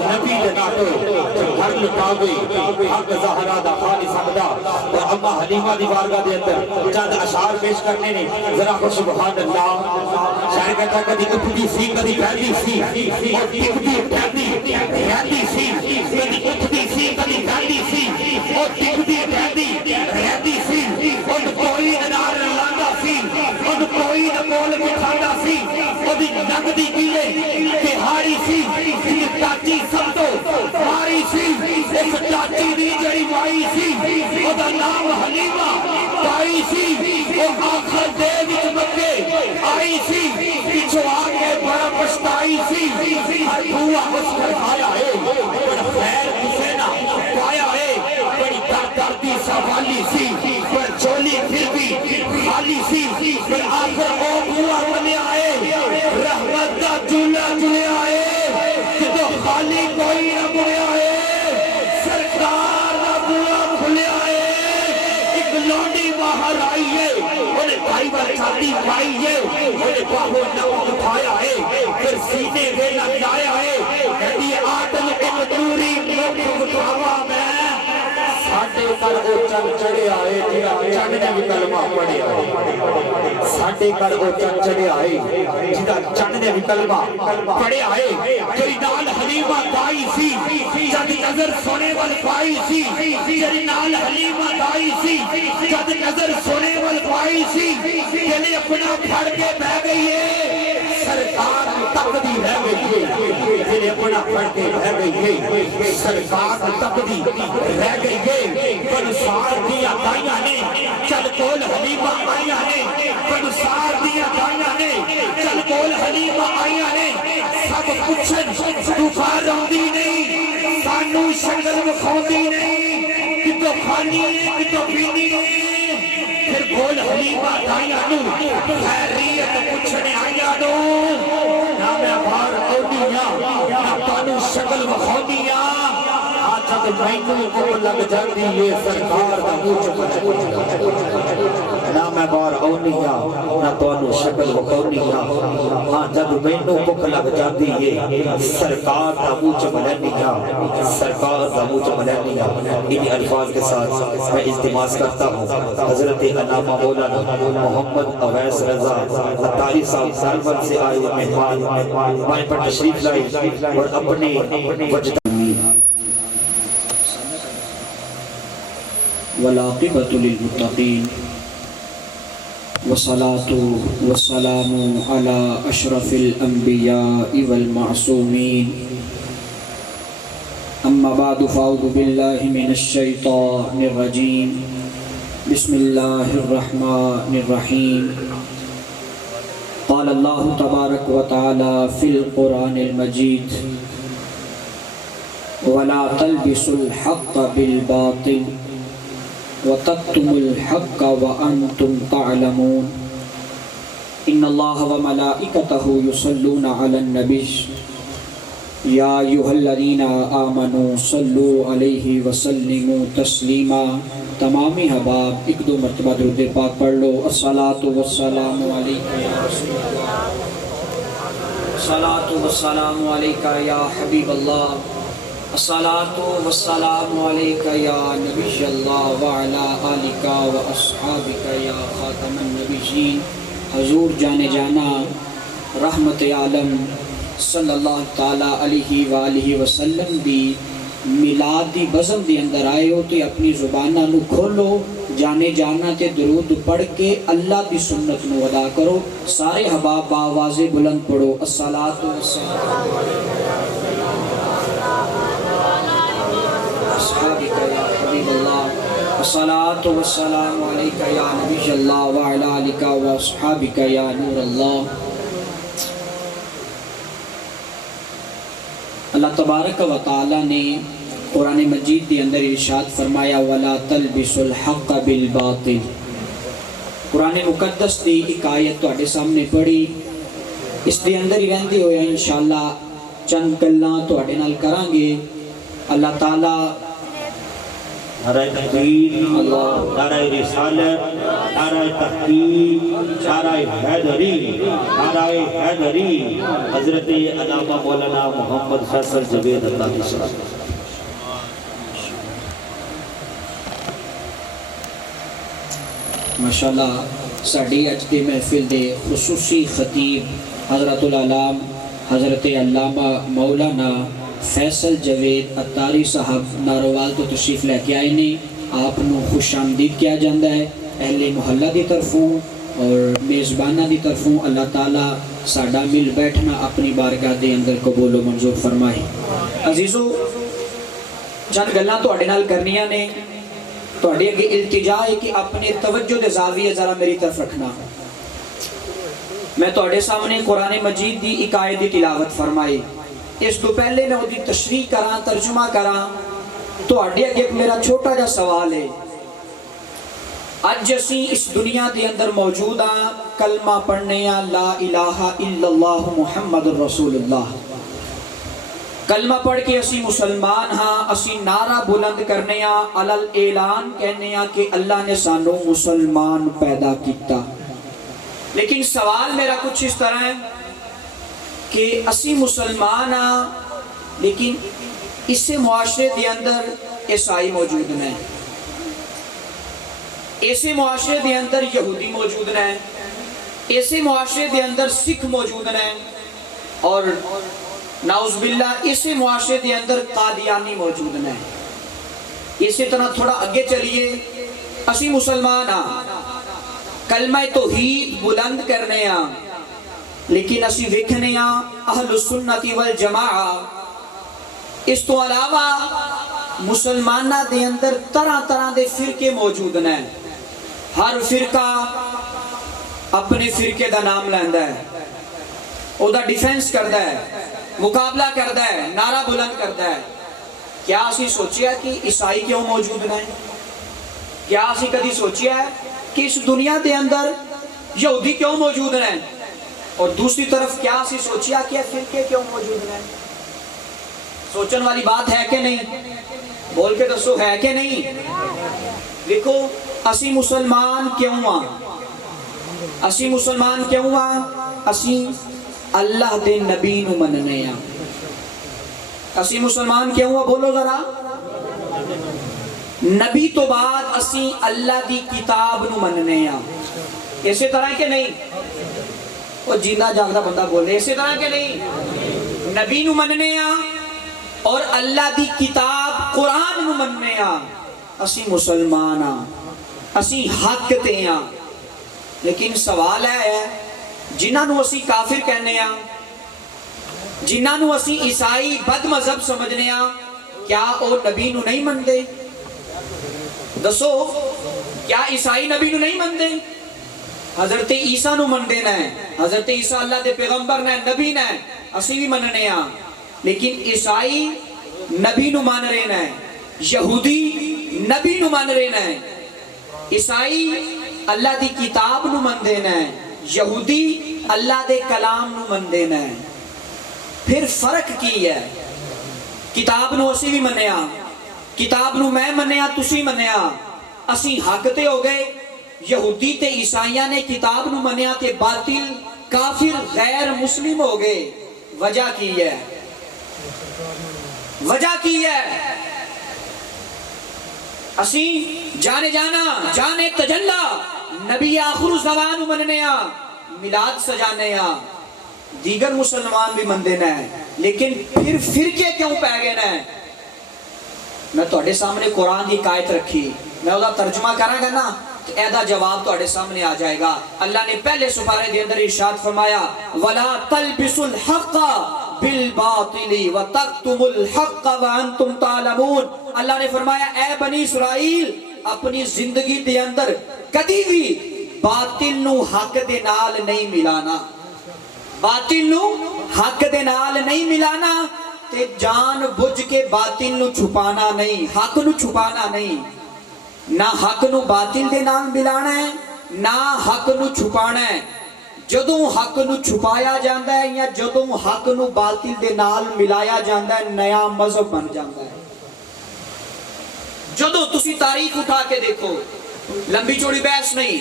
نبی دے ناموں ہر لٹاوے حق زہرہ دکھا نہیں سکتا اور اما حلیمہ دی بارگاہ دے اندر چند اشعار پیش کرنے نے ذرا کو سبحان اللہ شاعر کہتا کدی اٹھتی سی کدی بہتی سی اور ٹکتی بہتی رہتی سی کدی اٹھتی سی کدی بہتی سی اور ٹکتی بہتی رہتی سی اور کوئی انار لاندا سی اور کوئی نمول بٹھانا سی اور نگ دی پیلے تہاری سی تاچی سب تو ماری سی اس چاچی دی جڑی مائی سی او دا نام حلیمہ بائی سی او آخر دے وچ مکے آئی سی پچھو آگے بڑا پشتائی سی بھوا مسکر آیا ہے بڑا خیر حسینہ پایا ہے بڑی دردی سوالی سی پر چولی پھر بھی خالی سی پر آخر او بھوا بنے آئے رحمت دا جھولا جھولے آئے جدو خالی کوئی نہ بنے آئے سرکار دا بھوا کھلے آئے ایک لونڈی باہر آئی ہے انہیں بھائی بار چھاتی پائی ہے انہیں باہو نمک اٹھایا ہے پھر سینے ویلا جایا ہے کہتی آٹل ایک دوری مکھ اٹھاوا میں ساڑھے کر وہ چند چڑے آئے چند نے بھی کلمہ پڑھے آئے ساڑھے کر وہ چند چڑے آئے چند نے بھی کلمہ پڑھے آئے جری نال حلیمہ دائی سی جد نظر سونے وال پائی سی جری نال حلیمہ دائی سی جد نظر سونے وال پائی سی جلی اپنا پھڑ کے بہ گئی ہے سرکار تقدی رہ گئی ہے جلی اپنا پھڑ کے بہ گئی ہے سرکار تقدی رہ گئی ہے بنسار دیا دائیاں نے چل کول حلیمہ آئیاں نے بنسار دیا دائیاں نے چل کول حلیمہ آئیاں نے سب پچھن دوفار روندی نہیں سانو شکل مخوندی نہیں کتو کھانی ہے کتو پینی ہے پھر کول حلیمہ دائیاں نو خیریت پچھنے آئیاں نو نہ میں بھار آؤدیاں نہ تانو شکل مخوندیاں جب مینوں کو لگ جاتی ہے سرکار دا مجھ نہ میں بار اونیاں نہ توانو شکل وکونیاں ہاں جب مینوں کو لگ جاتی ہے سرکار دا مجھ ملینیاں سرکار دا مجھ ملینیاں انہی الفاظ کے ساتھ میں اجتماع کرتا ہوں حضرت علامہ مولانا محمد اویس رضا عطاری صاحب سرور سے آئے مہمان ہمارے پر تشریف لائے اور اپنے وجدان والعاقبۃ للمتقین والصلاة والسلام علی اشرف الانبیاء والمعصومین اما بعد فاعوذ باللہ من الشیطان الرجیم بسم اللہ الرحمن الرحیم قال اللہ تبارک و تعالی فی القرآن المجید ولا تلبسوا الحق بالباطل وَتَكْتُمُوا الْحَقَّ وَأَنْتُمْ تَعْلَمُونَ إِنَّ اللَّهَ وَمَلَائِكَتَهُ يُصَلُّونَ عَلَى النَّبِيِّ يَا أَيُّهَا الَّذِينَ آمَنُوا صَلُّوا عَلَيْهِ وَسَلِّمُوا تَسْلِيمًا تمامی حباب ایک دو مرتبہ درود پاک پڑھ لو الصلاۃ والسلام علیکہ یا رسول اللہ الصلاۃ والسلام علیکہ یا حبیب اللہ الصلاۃ والسلام علیکہ یا نبی اللہ وعلا آلکہ و اصحابکہ یا خاتم النبیین حضور جانے جانا رحمت عالم صلی اللہ تعالیٰ علیہ وآلہ وسلم دی میلاد دی بزم دی اندر آئے ہو تو اپنی زبانہ نو کھولو جانے جانا تے درود پڑھ کے اللہ دی سنت نو ادا کرو سارے حباب باواز بلند پڑھو الصلاۃ والسلام اصحابک یا حبیب اللہ الصلاۃ والسلام علیکہ یا نبی اللہ وعلا آلکہ و اصحابک یا نور اللہ اللہ تبارک و تعالی نے قرآن مجید کے اندر ارشاد فرمایا وَلَا تَلْبِسُوا الْحَقَّ بِالْبَاطِلِ قرآن مقدس دی ایک آیت تو اٹھے سامنے پڑھی اس دے اندر ہی رہندے ہوئے انشاءاللہ چند گلاں تو اٹھے نال کران گے اللہ تعالیٰ نعرہ تکبیر نعرہ رسالت نعرہ تحقیق نعرہ حیدری نعرہ حیدری حضرت علامہ مولانا محمد فیصل جوید اللہ کی صلاح ماشاءاللہ ساڑھی اج دی محفل دے خصوصی خطیب حضرت العلام حضرت علامہ مولانا فیصل جوید عطاری صاحب ناروال تو تشریف لے کے آئے نے آپ نو خوش آمدید کیا جاندہ ہے اہل محلہ دی طرفوں اور میزبانہ دی طرفوں اللہ تعالیٰ ساڑھا مل بیٹھنا اپنی بارگاہ دے اندر قبول و منظور فرمائے عزیزو چند گلاں تواڈے نال کرنیاں نے. تواڈے اگے التجا ہے کہ اپنے توجہ دے زاویے ذرا میری طرف رکھنا. میں تواڈے سامنے قرآن مجید دی ایک آیت دی تلاوت فرمائی. اس تو پہلے میں اودی تشریح کراں, ترجمہ کراں, تواڈے اگے ایک میرا چھوٹا جا سوال ہے. اج اسی اس دنیا دے اندر موجود ہاں, کلمہ پڑھنے ہاں لا الہ الا اللہ محمد رسول اللہ. کلمہ پڑھ کے اسی مسلمان ہاں, اسی نعرہ بلند کرنے ہاں, علل اعلان کہنے ہاں کہ اللہ نے سانو مسلمان پیدا کیتا. لیکن سوال میرا کچھ اس طرح ہے کہ اسی مسلمان ہاں, لیکن اس سے معاشرے دے اندر عیسائی موجود ہیں, ایسے معاشرے دے اندر یہودی موجود ہیں, ایسے معاشرے دے اندر سکھ موجود ہیں, اور نعوذ باللہ اسے معاشرے دے اندر قادیانی موجود ہیں. اسی طرح تھوڑا اگے چلیے, اسی مسلمان ہاں, کلمہ توحید بلند کرنے ہاں, لیکن اسی ویکھنے ہاں اہل السنت والجماعہ. اس تو علاوہ مسلمانہ دے اندر طرح طرح دے فرقے موجود ہیں. ہر فرقہ اپنے فرقے دا نام لیندا ہے, او دا ڈیفینس کردا ہے, مقابلہ کردا ہے, نعرہ بلند کردا ہے. کیا اسی سوچیا کہ عیسائی کیوں موجود ہیں؟ کیا اسی کدی سوچیا ہے کہ اس دنیا دے اندر یہودی کیوں موجود ہیں؟ اور دوسری طرف کیا اسی سوچیا کہ فرقے کیوں موجود ہیں؟ سوچن والی بات ہے کہ نہیں؟ بول کے دسو, ہے کہ نہیں؟ دیکھو, اسی مسلمان کیوں ہاں؟ اسی مسلمان کیوں ہاں؟ اسی اللہ دے نبی نو مننے ہاں. اسی مسلمان کیوں ہاں؟ بولو ذرا. نبی تو بعد اسی اللہ دی کتاب نو مننے ہاں. اسی طرح کہ نہیں؟ وہ جیندہ جاگدہ بندہ بول رہے, اسی طرح کہ نہیں؟ نبی نو مننے ہاں اور اللہ دی کتاب قرآن نو مننے ہاں. اسی مسلمان ہاں, اسی حق تے ہاں. لیکن سوال ہے, جنہاں نو اسی کافر کہنے ہاں, جنہاں نو اسی عیسائی بد مذہب سمجھنے ہاں, کیا او نبی نو نہیں مندے؟ دسو, کیا عیسائی نبی نو نہیں مندے؟ حضرت عیسیٰ نو مندے نے, حضرت عیسیٰ اللہ دے پیغمبر نے, نبی نے, اسی بھی مننے ہاں. لیکن عیسائی نبی نو مان رہے ہیں, یہودی نبی نو مان رہے ہیں. عیسائی اللہ دی کتاب نو مندے ہیں, یہودی اللہ دے کلام نو مندے ہیں. پھر فرق کی ہے؟ کتاب نو اسی بھی منیا, کتاب نو میں منیا, تسی منیا, اسی حق تے ہو گئے. یہودی تے عیسائیاں نے کتاب نو منیا تے باطل, کافر, غیر مسلم ہو گئے. وجہ کی ہے؟ وجہ کی ہے؟ اسی جانے جانا, جانے تجلا, نبی آخر زمان مننے ہاں, میلاد سجانے ہاں. دیگر مسلمان بھی مندے نے, لیکن پھر فرقے کیوں پہ گئے نے؟ میں تواڈے سامنے قرآن دی آیت رکھی, میں اس کا ترجمہ کراں گا نا, ایدہ جواب تواڈے سامنے آ جائے گا. اللہ نے پہلے سپارے دے اندر ارشاد فرمایا, وَلَا تَلْبِسُوا الْحَقَّ بِالْبَاطِلِ وَتَكْتُمُوا الْحَقَّ وَأَنْتُمْ تَعْلَمُونَ. اللہ نے فرمایا, اے بنی اسرائیل, اپنی زندگی دے اندر کدی بھی باطل نو حق دے نال نہیں ملانا, باطل نو حق دے نال نہیں ملانا, تے جان بجھ کے باطل نو چھپانا نہیں, حق نو چھپانا نہیں. نہ حق نو باطل دے نال ملانا ہے, نہ حق نو چھپانا ہے. جدوں حق نو چھپایا جاندہ ہے یا جدوں حق نو باطل دے نال ملایا جاندہ ہے, نیا مذہب بن جاندہ ہے. جدوں تسی تاریخ اٹھا کے دیکھو, لمبی چوڑی بحث نہیں,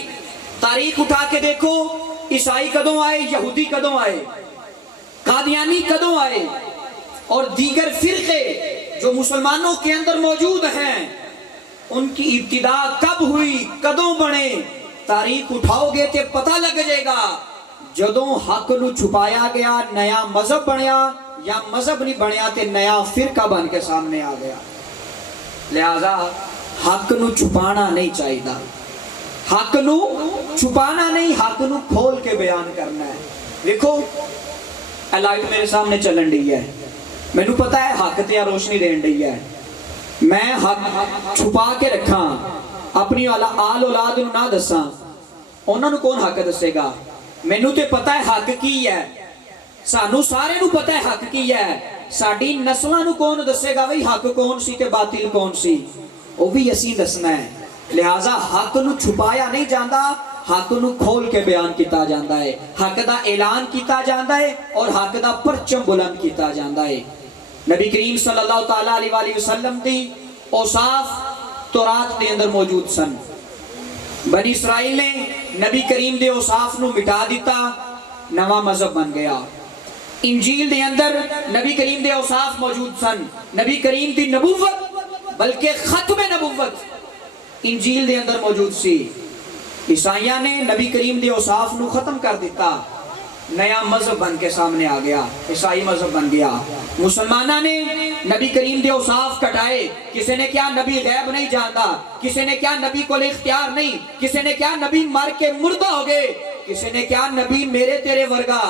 تاریخ اٹھا کے دیکھو, عیسائی کدوں آئے, یہودی کدوں آئے, قادیانی کدوں آئے, اور دیگر فرقے جو مسلمانوں کے اندر موجود ہیں, ان کی ابتدا کب ہوئی, کدوں بنے, تاریخ اٹھاؤ گے تے پتہ لگ جائے گا. جدوں حق نو چھپایا گیا, نیا مذہب بنیا, یا مذہب نہیں بنیا تے نیا فرقہ بن کے سامنے آ گیا. لہذا حق نو چھپانا نہیں چاہیے, حق نو چھپانا نہیں, حق نو کھول کے بیان کرنا ہے. دیکھو لائٹ میرے سامنے چلن رہی ہے, میں نو پتا ہے حق تے روشنی دین رہی ہے, میں حق چھپا کے رکھا اپنی آل اولاد نو نہ دساں انہاں نو کون حق دسے گا؟ مینوں تے پتہ ہے حق کی ہے، سانو سارے نو پتہ ہے حق کی ہے، ساڈی نسلاں نو کون دسے گا بھئی حق کون سی تے باطل کون سی؟ وہ بھی اسی دسنا ہے۔ لہٰذا حق نو چھپایا نہیں جاندا، حق نو کھول کے بیان کیتا جاندا ہے، حق دا اعلان کیتا جاندا ہے اور حق دا پرچم بلند کیتا جاندا ہے۔ نبی کریم صلی اللہ تعالیٰ علیہ وآلہ وسلم دی اوصاف تورات دے اندر موجود سن۔ بنی اسرائیل نے نبی کریم دے اوصاف نو مٹا دیتا، نواں مذہب بن گیا۔ انجیل دے اندر نبی کریم دے اوصاف موجود سن، نبی کریم دی نبوت بلکہ ختم نبوت انجیل دے اندر موجود سی۔ عیسائیاں نے نبی کریم دے اوصاف نو ختم کر دیتا، نیا مذہب بن کے سامنے آ گیا، عیسائی مذہب بن گیا۔ مسلمانہ نے نبی کریم دے اوصاف کٹائے، کسی نے کیا نبی غیب نہیں جانتا، کسی نے کیا نبی کو اختیار نہیں، کسی نے کیا نبی مر کے مردہ ہو گئے، کسی نے کیا نبی میرے تیرے ورگا۔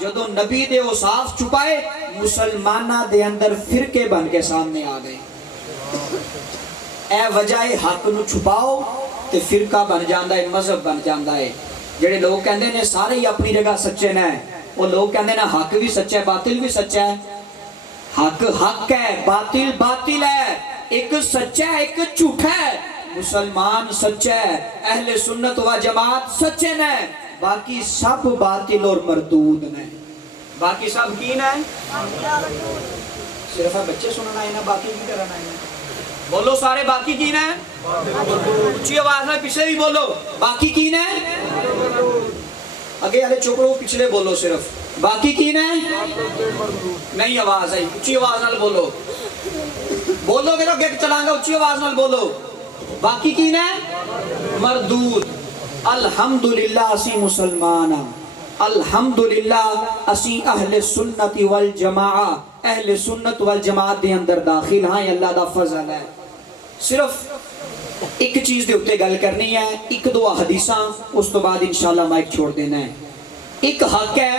جدو نبی دے اوصاف چھپائے مسلمانہ دے اندر فرقے بن کے سامنے آ گئے۔ اے وجہ حق نو چھپاؤ تے فرقہ بن جاندہ ہے، مذہب بن جاندہ ہے۔ جڑے لوگ کہندے نے سارے ہی اپنی جگہ سچے نے، وہ لوگ کہندے نے حق بھی سچا ہے باطل بھی سچا ہے۔ حق حق ہے، باطل باطل ہے، ایک سچا ہے ایک جھوٹا ہے۔ مسلمان سچا ہے، اہل سنت و جماعت سچے نے، باقی سب باطل اور مردود نے۔ باقی سب کی نے؟ صرف بچے سننا ہے نا، باقی کی کرنا ہے؟ بولو سارے باقی کی نے؟ اچھی آواز میں پچھلے بھی بولو، باقی کی نے؟ اگے والے چپ رہو، پچھلے بولو صرف، باقی کی نے؟ نہیں آواز آئی، اچھی آواز نال بولو، بولو گے تو گیٹ چلائیں گا، اچھی آواز نال بولو، باقی کی نے؟ مردود۔ الحمدللہ اسی مسلمان، الحمدللہ اسی اہل سنت والجماعہ، اہل سنت والجماعت دے اندر داخل ہاں، اللہ دا فضل ہے۔ صرف ایک چیز دے اتے گل کرنی ہے، ایک دو حدیثاں، اس تو بعد انشاءاللہ مائک چھوڑ دینا ہے۔ ایک حق ہے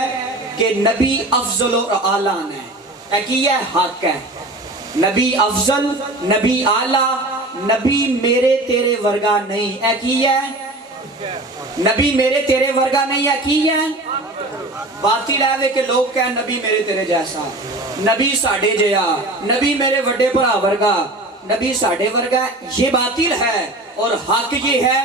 کہ نبی افضل و اعلیٰ ہے، ایک یہ حق ہے، نبی افضل، نبی اعلیٰ، نبی میرے تیرے ورگا نہیں، ایک یہ ہے نبی میرے تیرے ورگا نہیں، ایک یہ ہے باطل ہے کہ لوگ کہیں نبی میرے تیرے جیسا، نبی ساڑے جیا، نبی میرے وڈے بھرا ورگا، نبی ساڑے ورگا، یہ باطل ہے۔ اور حق یہ ہے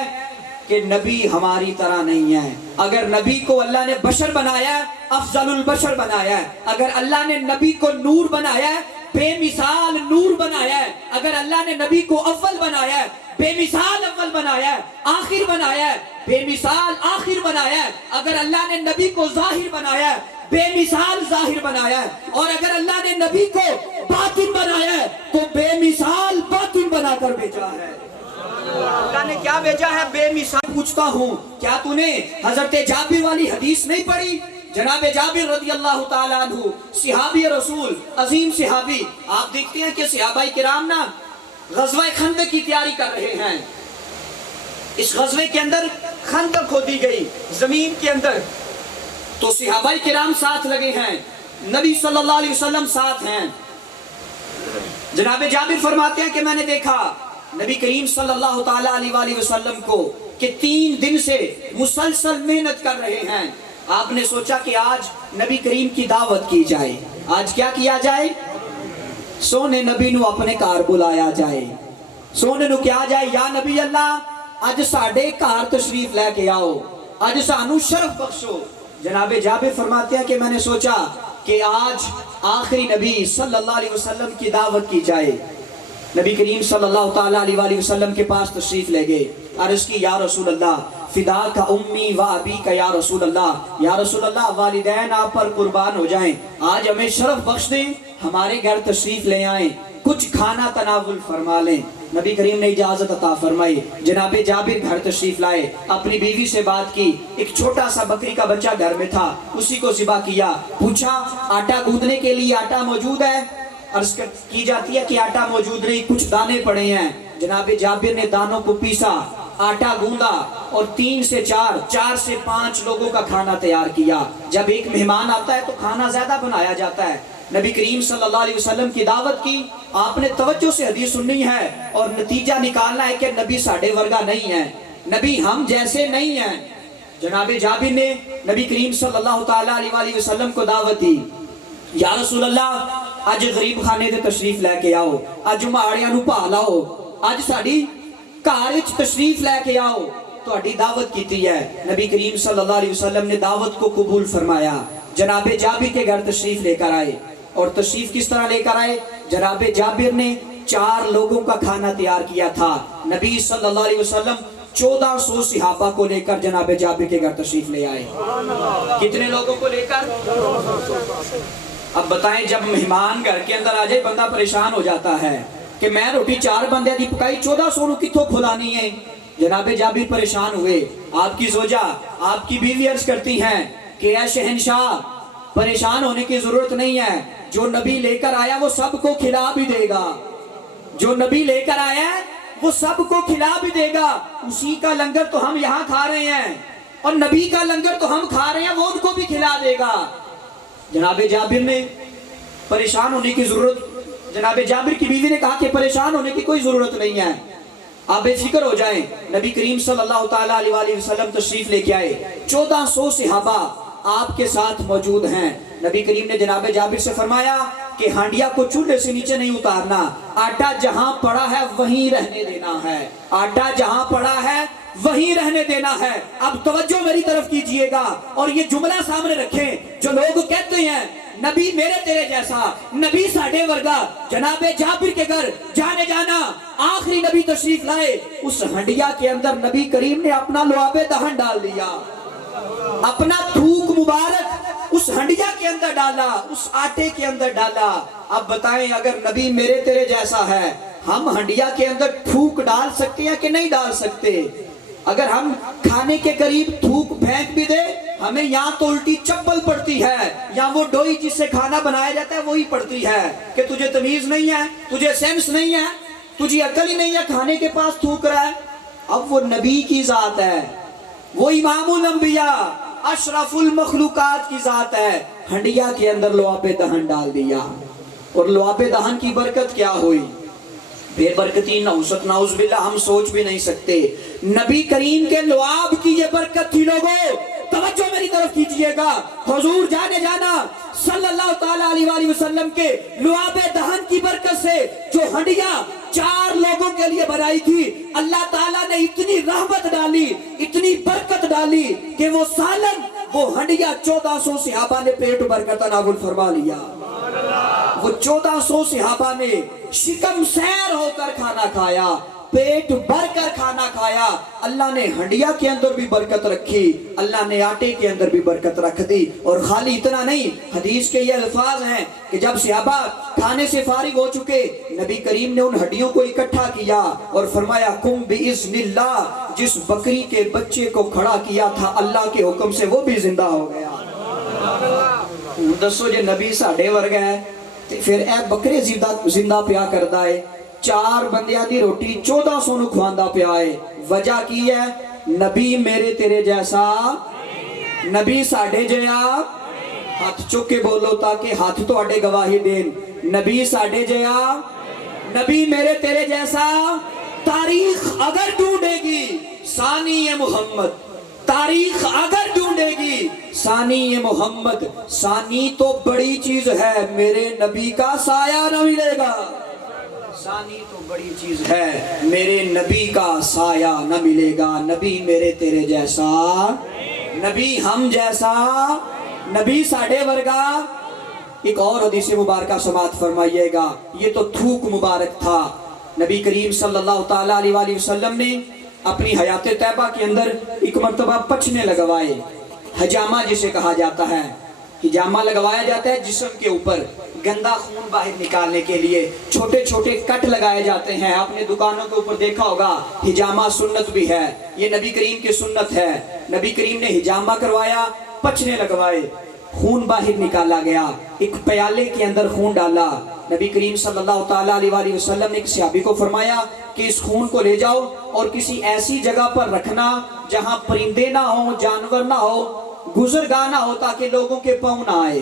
کہ نبی ہماری طرح نہیں ہے۔ اگر نبی کو اللہ نے بشر بنایا ہے، افضل البشر بنایا ہے، اگر اللہ نے نبی کو نور بنایا ہے، بے مثال نور بنایا ہے، اگر اللہ نے نبی کو اول بنایا ہے، بے مثال اول بنایا ہے، آخر بنایا ہے، بے مثال آخر بنایا ہے، اگر اللہ نے نبی کو ظاہر بنایا ہے، بے مثال ظاہر بنایا ہے، اور اگر اللہ نے نبی کو باطن بنایا ہے تو بے مثال باطن بنا کر بھیجا ہے۔ اللہ نے کیا بھیجا ہے؟ بے مثال۔ پوچھتا ہوں کیا تو نے حضرت جابر والی حدیث نہیں پڑھی؟ جناب جابر رضی اللہ تعالیٰ عنہ صحابی رسول، عظیم صحابی، آپ دیکھتے ہیں کہ صحابہ کرام نا غزوہ خندق کی تیاری کر رہے ہیں۔ اس غزوے کے اندر خندق کھودی گئی زمین کے اندر، تو صحابہ کرام ساتھ لگے ہیں، نبی صلی اللہ علیہ وسلم ساتھ ہیں۔ جناب جابر فرماتے ہیں کہ میں نے دیکھا نبی کریم صلی اللہ تعالیٰ علیہ وآلہ وسلم کو کہ 3 دن سے مسلسل محنت کر رہے ہیں۔ آپ نے سوچا کہ آج نبی کریم کی دعوت کی جائے، آج کیا کیا جائے؟ سونے نبی نو اپنے کار بلایا جائے، سونے نو کیا جائے یا نبی اللہ آج ساڑھے کار تشریف لے کے آؤ، آج سانو شرف بخشو۔ جناب جابر فرماتے ہیں کہ میں نے سوچا کہ آج آخری نبی صلی اللہ علیہ وسلم کی دعوت کی جائے۔ نبی کریم صلی اللہ تعالیٰ علیہ وآلہ وسلم کے پاس تشریف لے گئے، عرض کی یا رسول اللہ فدا کا امی و ابی کا یا رسول اللہ، یا رسول اللہ والدین آپ پر قربان ہو جائیں، آج ہمیں شرف بخش دیں، ہمارے گھر تشریف لے آئیں، کچھ کھانا تناول فرما لیں۔ نبی کریم نے اجازت عطا فرمائی، جناب جابر گھر تشریف لائے، اپنی بیوی سے بات کی، ایک چھوٹا سا بکری کا بچہ گھر میں تھا، اسی کو ذبح کیا، پوچھا آٹا گوندنے کے لیے آٹا موجود ہے؟ عرض کی جاتی ہے کہ آٹا موجود نہیں، کچھ دانے پڑے ہیں۔ جناب جابر نے دانوں کو پیسا، آٹا گوندا اور 3 سے 4، 4 سے 5 لوگوں کا کھانا تیار کیا۔ جب ایک مہمان آتا ہے تو کھانا زیادہ بنایا جاتا ہے، نبی کریم صلی اللہ علیہ وسلم کی دعوت کی, آپ نے توجہ سے حدیث سننی ہے اور نتیجہ نکالنا ہے کہ نبی ساڑھے ورگا نہیں ہے, نبی ہم جیسے نہیں ہیں. جناب جابر نے نبی کریم صلی اللہ تعالیٰ علیہ وسلم کو دعوت دی, یا رسول اللہ اج غریب خانے دے تشریف لے کے آؤ, اج ماڑیاں نو پا لاؤ, اج ساڑی گھر وچ تشریف لے کے آؤ, تہاڈی دعوت کیتی ہے. نبی کریم صلی اللہ علیہ وسلم نے دعوت کو قبول فرمایا. جناب جابر کے گھر تشریف لے کر آئے, اور تشریف کس طرح لے کر آئے؟ جناب جابر نے 4 لوگوں کا کھانا تیار کیا تھا. نبی صلی اللہ علیہ وسلم 1400 صحابہ کو لے کر جناب جابر کے گھر تشریف لے آئے. کتنے لوگوں کو لے کر؟ اب بتائیں, جب مہمان گھر کے اندر آ جائے بندہ پریشان ہو جاتا ہے کہ میں روٹی 4 بندے دی پکائی 1400 کتوں کھلانی ہے. جناب جابر پریشان ہوئے. آپ کی زوجہ, آپ کی بیوی عرض کرتی ہیں کہ اے شہنشاہ, پریشان ہونے کی ضرورت نہیں ہے, جو نبی لے کر آیا وہ سب کو کھلا بھی دے گا, جو نبی لے کر آیا وہ سب کو کھلا بھی دے گا. اسی کا لنگر تو ہم یہاں کھا رہے ہیں, اور نبی کا لنگر تو ہم کھا رہے ہیں, وہ ان کو بھی کھلا دے گا. جناب جابر نے پریشان ہونے کی ضرورت, جناب جابر کی بیوی نے کہا کہ پریشان ہونے کی کوئی ضرورت نہیں ہے, آپ بے فکر ہو جائیں. نبی کریم صلی اللہ تعالیٰ علیہ وسلم تشریف لے کے آئے. 1400 صحابہ آپ کے ساتھ موجود ہیں. نبی کریم نے جناب جابر سے فرمایا کہ ہانڈیا کو چولہے سے نیچے نہیں اتارنا, آٹا جہاں پڑا ہے وہیں رہنے دینا ہے, آٹا جہاں پڑا ہے وہیں رہنے دینا ہے. اب توجہ میری طرف کیجئے گا اور یہ جملہ سامنے رکھیں. جو لوگ کہتے ہیں نبی میرے تیرے جیسا, نبی ساڑھے ورگا, جناب جابر کے گھر جانے جانا, آخری نبی تشریف لائے, اس ہنڈیا کے اندر نبی کریم نے اپنا لعاب دہن ڈال دیا, اپنا تھوک مبارک اس ہنڈیا کے اندر ڈالا, اس آٹے کے اندر ڈالا. اب بتائیں اگر نبی میرے تیرے جیسا ہے, ہم ہنڈیا کے اندر تھوک ڈال سکتے ہیں کہ نہیں ڈال سکتے؟ اگر ہم کھانے کے قریب تھوک پھینک بھی دے, ہمیں یہاں تو الٹی چپل پڑتی ہے, یا وہ ڈوئی جس سے کھانا بنایا جاتا ہے وہی پڑتی ہے کہ تجھے تمیز نہیں ہے, تجھے سینس نہیں ہے, تجھے عقل ہی نہیں ہے, کھانے کے پاس تھوک رہا ہے. اب وہ نبی کی ذات ہے, وہ امام الانبیاء اشرف المخلوقات کی ذات ہے, ہنڈیا کے اندر لعاب دہن ڈال دیا. اور لعاب دہن کی برکت کیا ہوئی؟ بے برکتی نوست نعوذ باللہ ہم سوچ بھی نہیں سکتے. نبی کریم کے لعاب کی یہ برکت تھی. لوگوں توجہ میری طرف کیجئے گا, حضور جانے جانا صلی اللہ تعالیٰ علیہ وسلم کے لعاب دہن کی برکت سے جو ہنڈیا 4 لوگوں کے لیے بنائی تھی, اللہ تعالیٰ نے اتنی رحمت ڈالی, اتنی برکت ڈالی کہ وہ سالن, وہ ہنڈیا 1400 صحابہ نے پیٹ بھر کر تناول فرما لیا. وہ 1400 صحابہ نے شکم سیر ہو کر کھانا کھایا, پیٹ بھر کر کھانا کھایا. اللہ نے ہنڈیا کے اندر بھی برکت رکھی, اللہ نے آٹے کے اندر بھی برکت رکھ دی. اور خالی اتنا نہیں, حدیث کے یہ الفاظ ہیں کہ جب صحابہ کھانے سے فارغ ہو چکے, نبی کریم نے ان ہڈیوں کو اکٹھا کیا اور فرمایا قم بِإِذْنِ اللَّهِ, جس بکری کے بچے کو کھڑا کیا تھا اللہ کے حکم سے وہ بھی زندہ ہو گیا. دسو جے نبی ساڑھے ورگا ہے تے پھر اے بکرے زندہ پیا کردا ہے, 4 بندیاں دی روٹی 1400 نو کھواندا پیا ہے. وجہ کی ہے؟ نبی میرے تیرے جیسا, نبی ساڑھے جیا. ہاتھ چک کے بولو تاکہ ہاتھ تو اڈے گواہی دین. نبی ساڑھے جیا, نبی میرے تیرے جیسا. تاریخ اگر ڈھونڈے گی ثانی محمد, تاریخ اگر ڈھونڈے گی ثانی محمد, ثانی تو بڑی چیز ہے, میرے نبی کا سایہ نہ ملے گا. ثانی تو بڑی چیز ہے, میرے نبی کا سایہ نہ ملے گا. نبی میرے تیرے جیسا, نبی ہم جیسا, نبی ساڑھے ورگا. ایک اور حدیث مبارکہ سماعت فرمائیے گا. یہ تو تھوک مبارک تھا. نبی کریم صلی اللہ تعالیٰ علیہ وسلم نے اپنی حیات طیبہ کے اندر ایک مرتبہ پچھنے لگوائے, حجامہ جسے کہا جاتا ہے. حجامہ لگوایا جاتا ہے جسم کے اوپر گندا خون باہر نکالنے کے لیے. چھوٹے چھوٹے کٹ لگائے جاتے ہیں, آپ نے دکانوں کے اوپر دیکھا ہوگا. حجامہ سنت بھی ہے, یہ نبی کریم کی سنت ہے. نبی کریم نے حجامہ کروایا, پچھنے لگوائے, خون باہر نکالا گیا. ایک پیالے کے اندر خون ڈالا. نبی کریم صلی اللہ تعالیٰ علیہ وسلم نے ایک صحابی کو فرمایا کہ اس خون کو لے جاؤ اور کسی ایسی جگہ پر رکھنا جہاں پرندے نہ ہوں, جانور نہ ہو, گزرگاہ نہ ہو, تاکہ لوگوں کے پاؤں نہ آئے.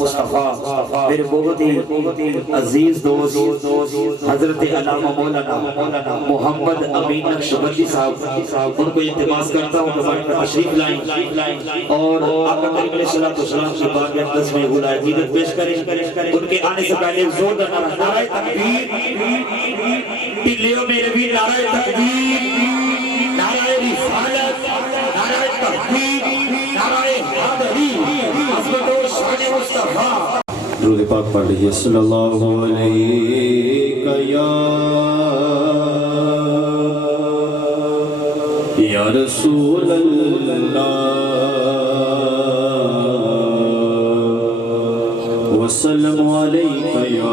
مصطفیٰ میرے بہت ہی عزیز دوست حضرت علامہ مولانا محمد امین نقشبندی صاحب ان کو التماس کرتا ہوں کہ ہمارے پر تشریف لائیں اور آقا کریم علیہ الصلوۃ والسلام کی بارگاہ اقدس میں غلۂ عقیدت پیش کریں۔ ان کے آنے سے پہلے زوردار نعرہ تکبیر، دلیوں میں بھی نعرہ تکبیر، نعرہ رسالت، نعرہ تحقیق، نعرہ حیدری، عظمت و شان مصطفیٰ۔ درود پاک پڑھ لیجئے۔ صلی اللہ علیہ یا رسول اللہ وسلم علیک یا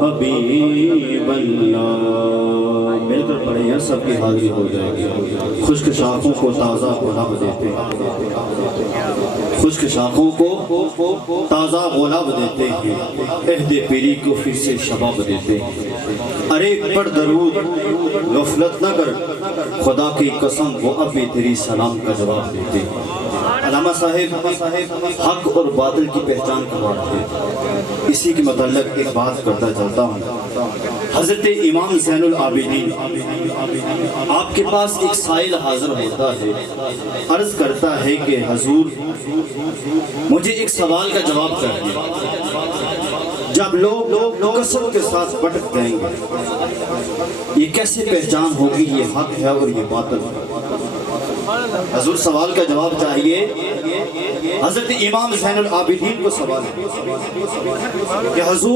حبیب اللہ۔ مل کر پڑھیں یا سب کی حاضری ہو جائے گی۔ خشک شاخوں کو تازہ غلاب دیتے ہیں، خشک شاخوں کو تازہ غلاب دیتے ہیں، عہد پیری کو پھر سے شباب دیتے ہیں۔ ارے پڑھ درود غفلت نہ کر، خدا کی قسم وہ اب بھی تیری سلام کا جواب دیتے ہیں۔ علامہ صاحب حق اور باطل کی پہچان کرواتے ہیں۔ اسی کے متعلق ایک بات کرتا چلتا ہوں۔ حضرت امام زین العابدین آپ کے پاس ایک سائل حاضر ہوتا ہے، عرض کرتا ہے کہ حضور مجھے ایک سوال کا جواب چاہیے۔ جب لوگ کثرت کے ساتھ بھٹک جائیں گے، یہ کیسے پہچان ہوگی یہ حق ہے اور یہ باطل ہے؟ حضور سوال کا جواب چاہیے۔ حضرت امام زین العابدین کو سوال ہے کہ حضور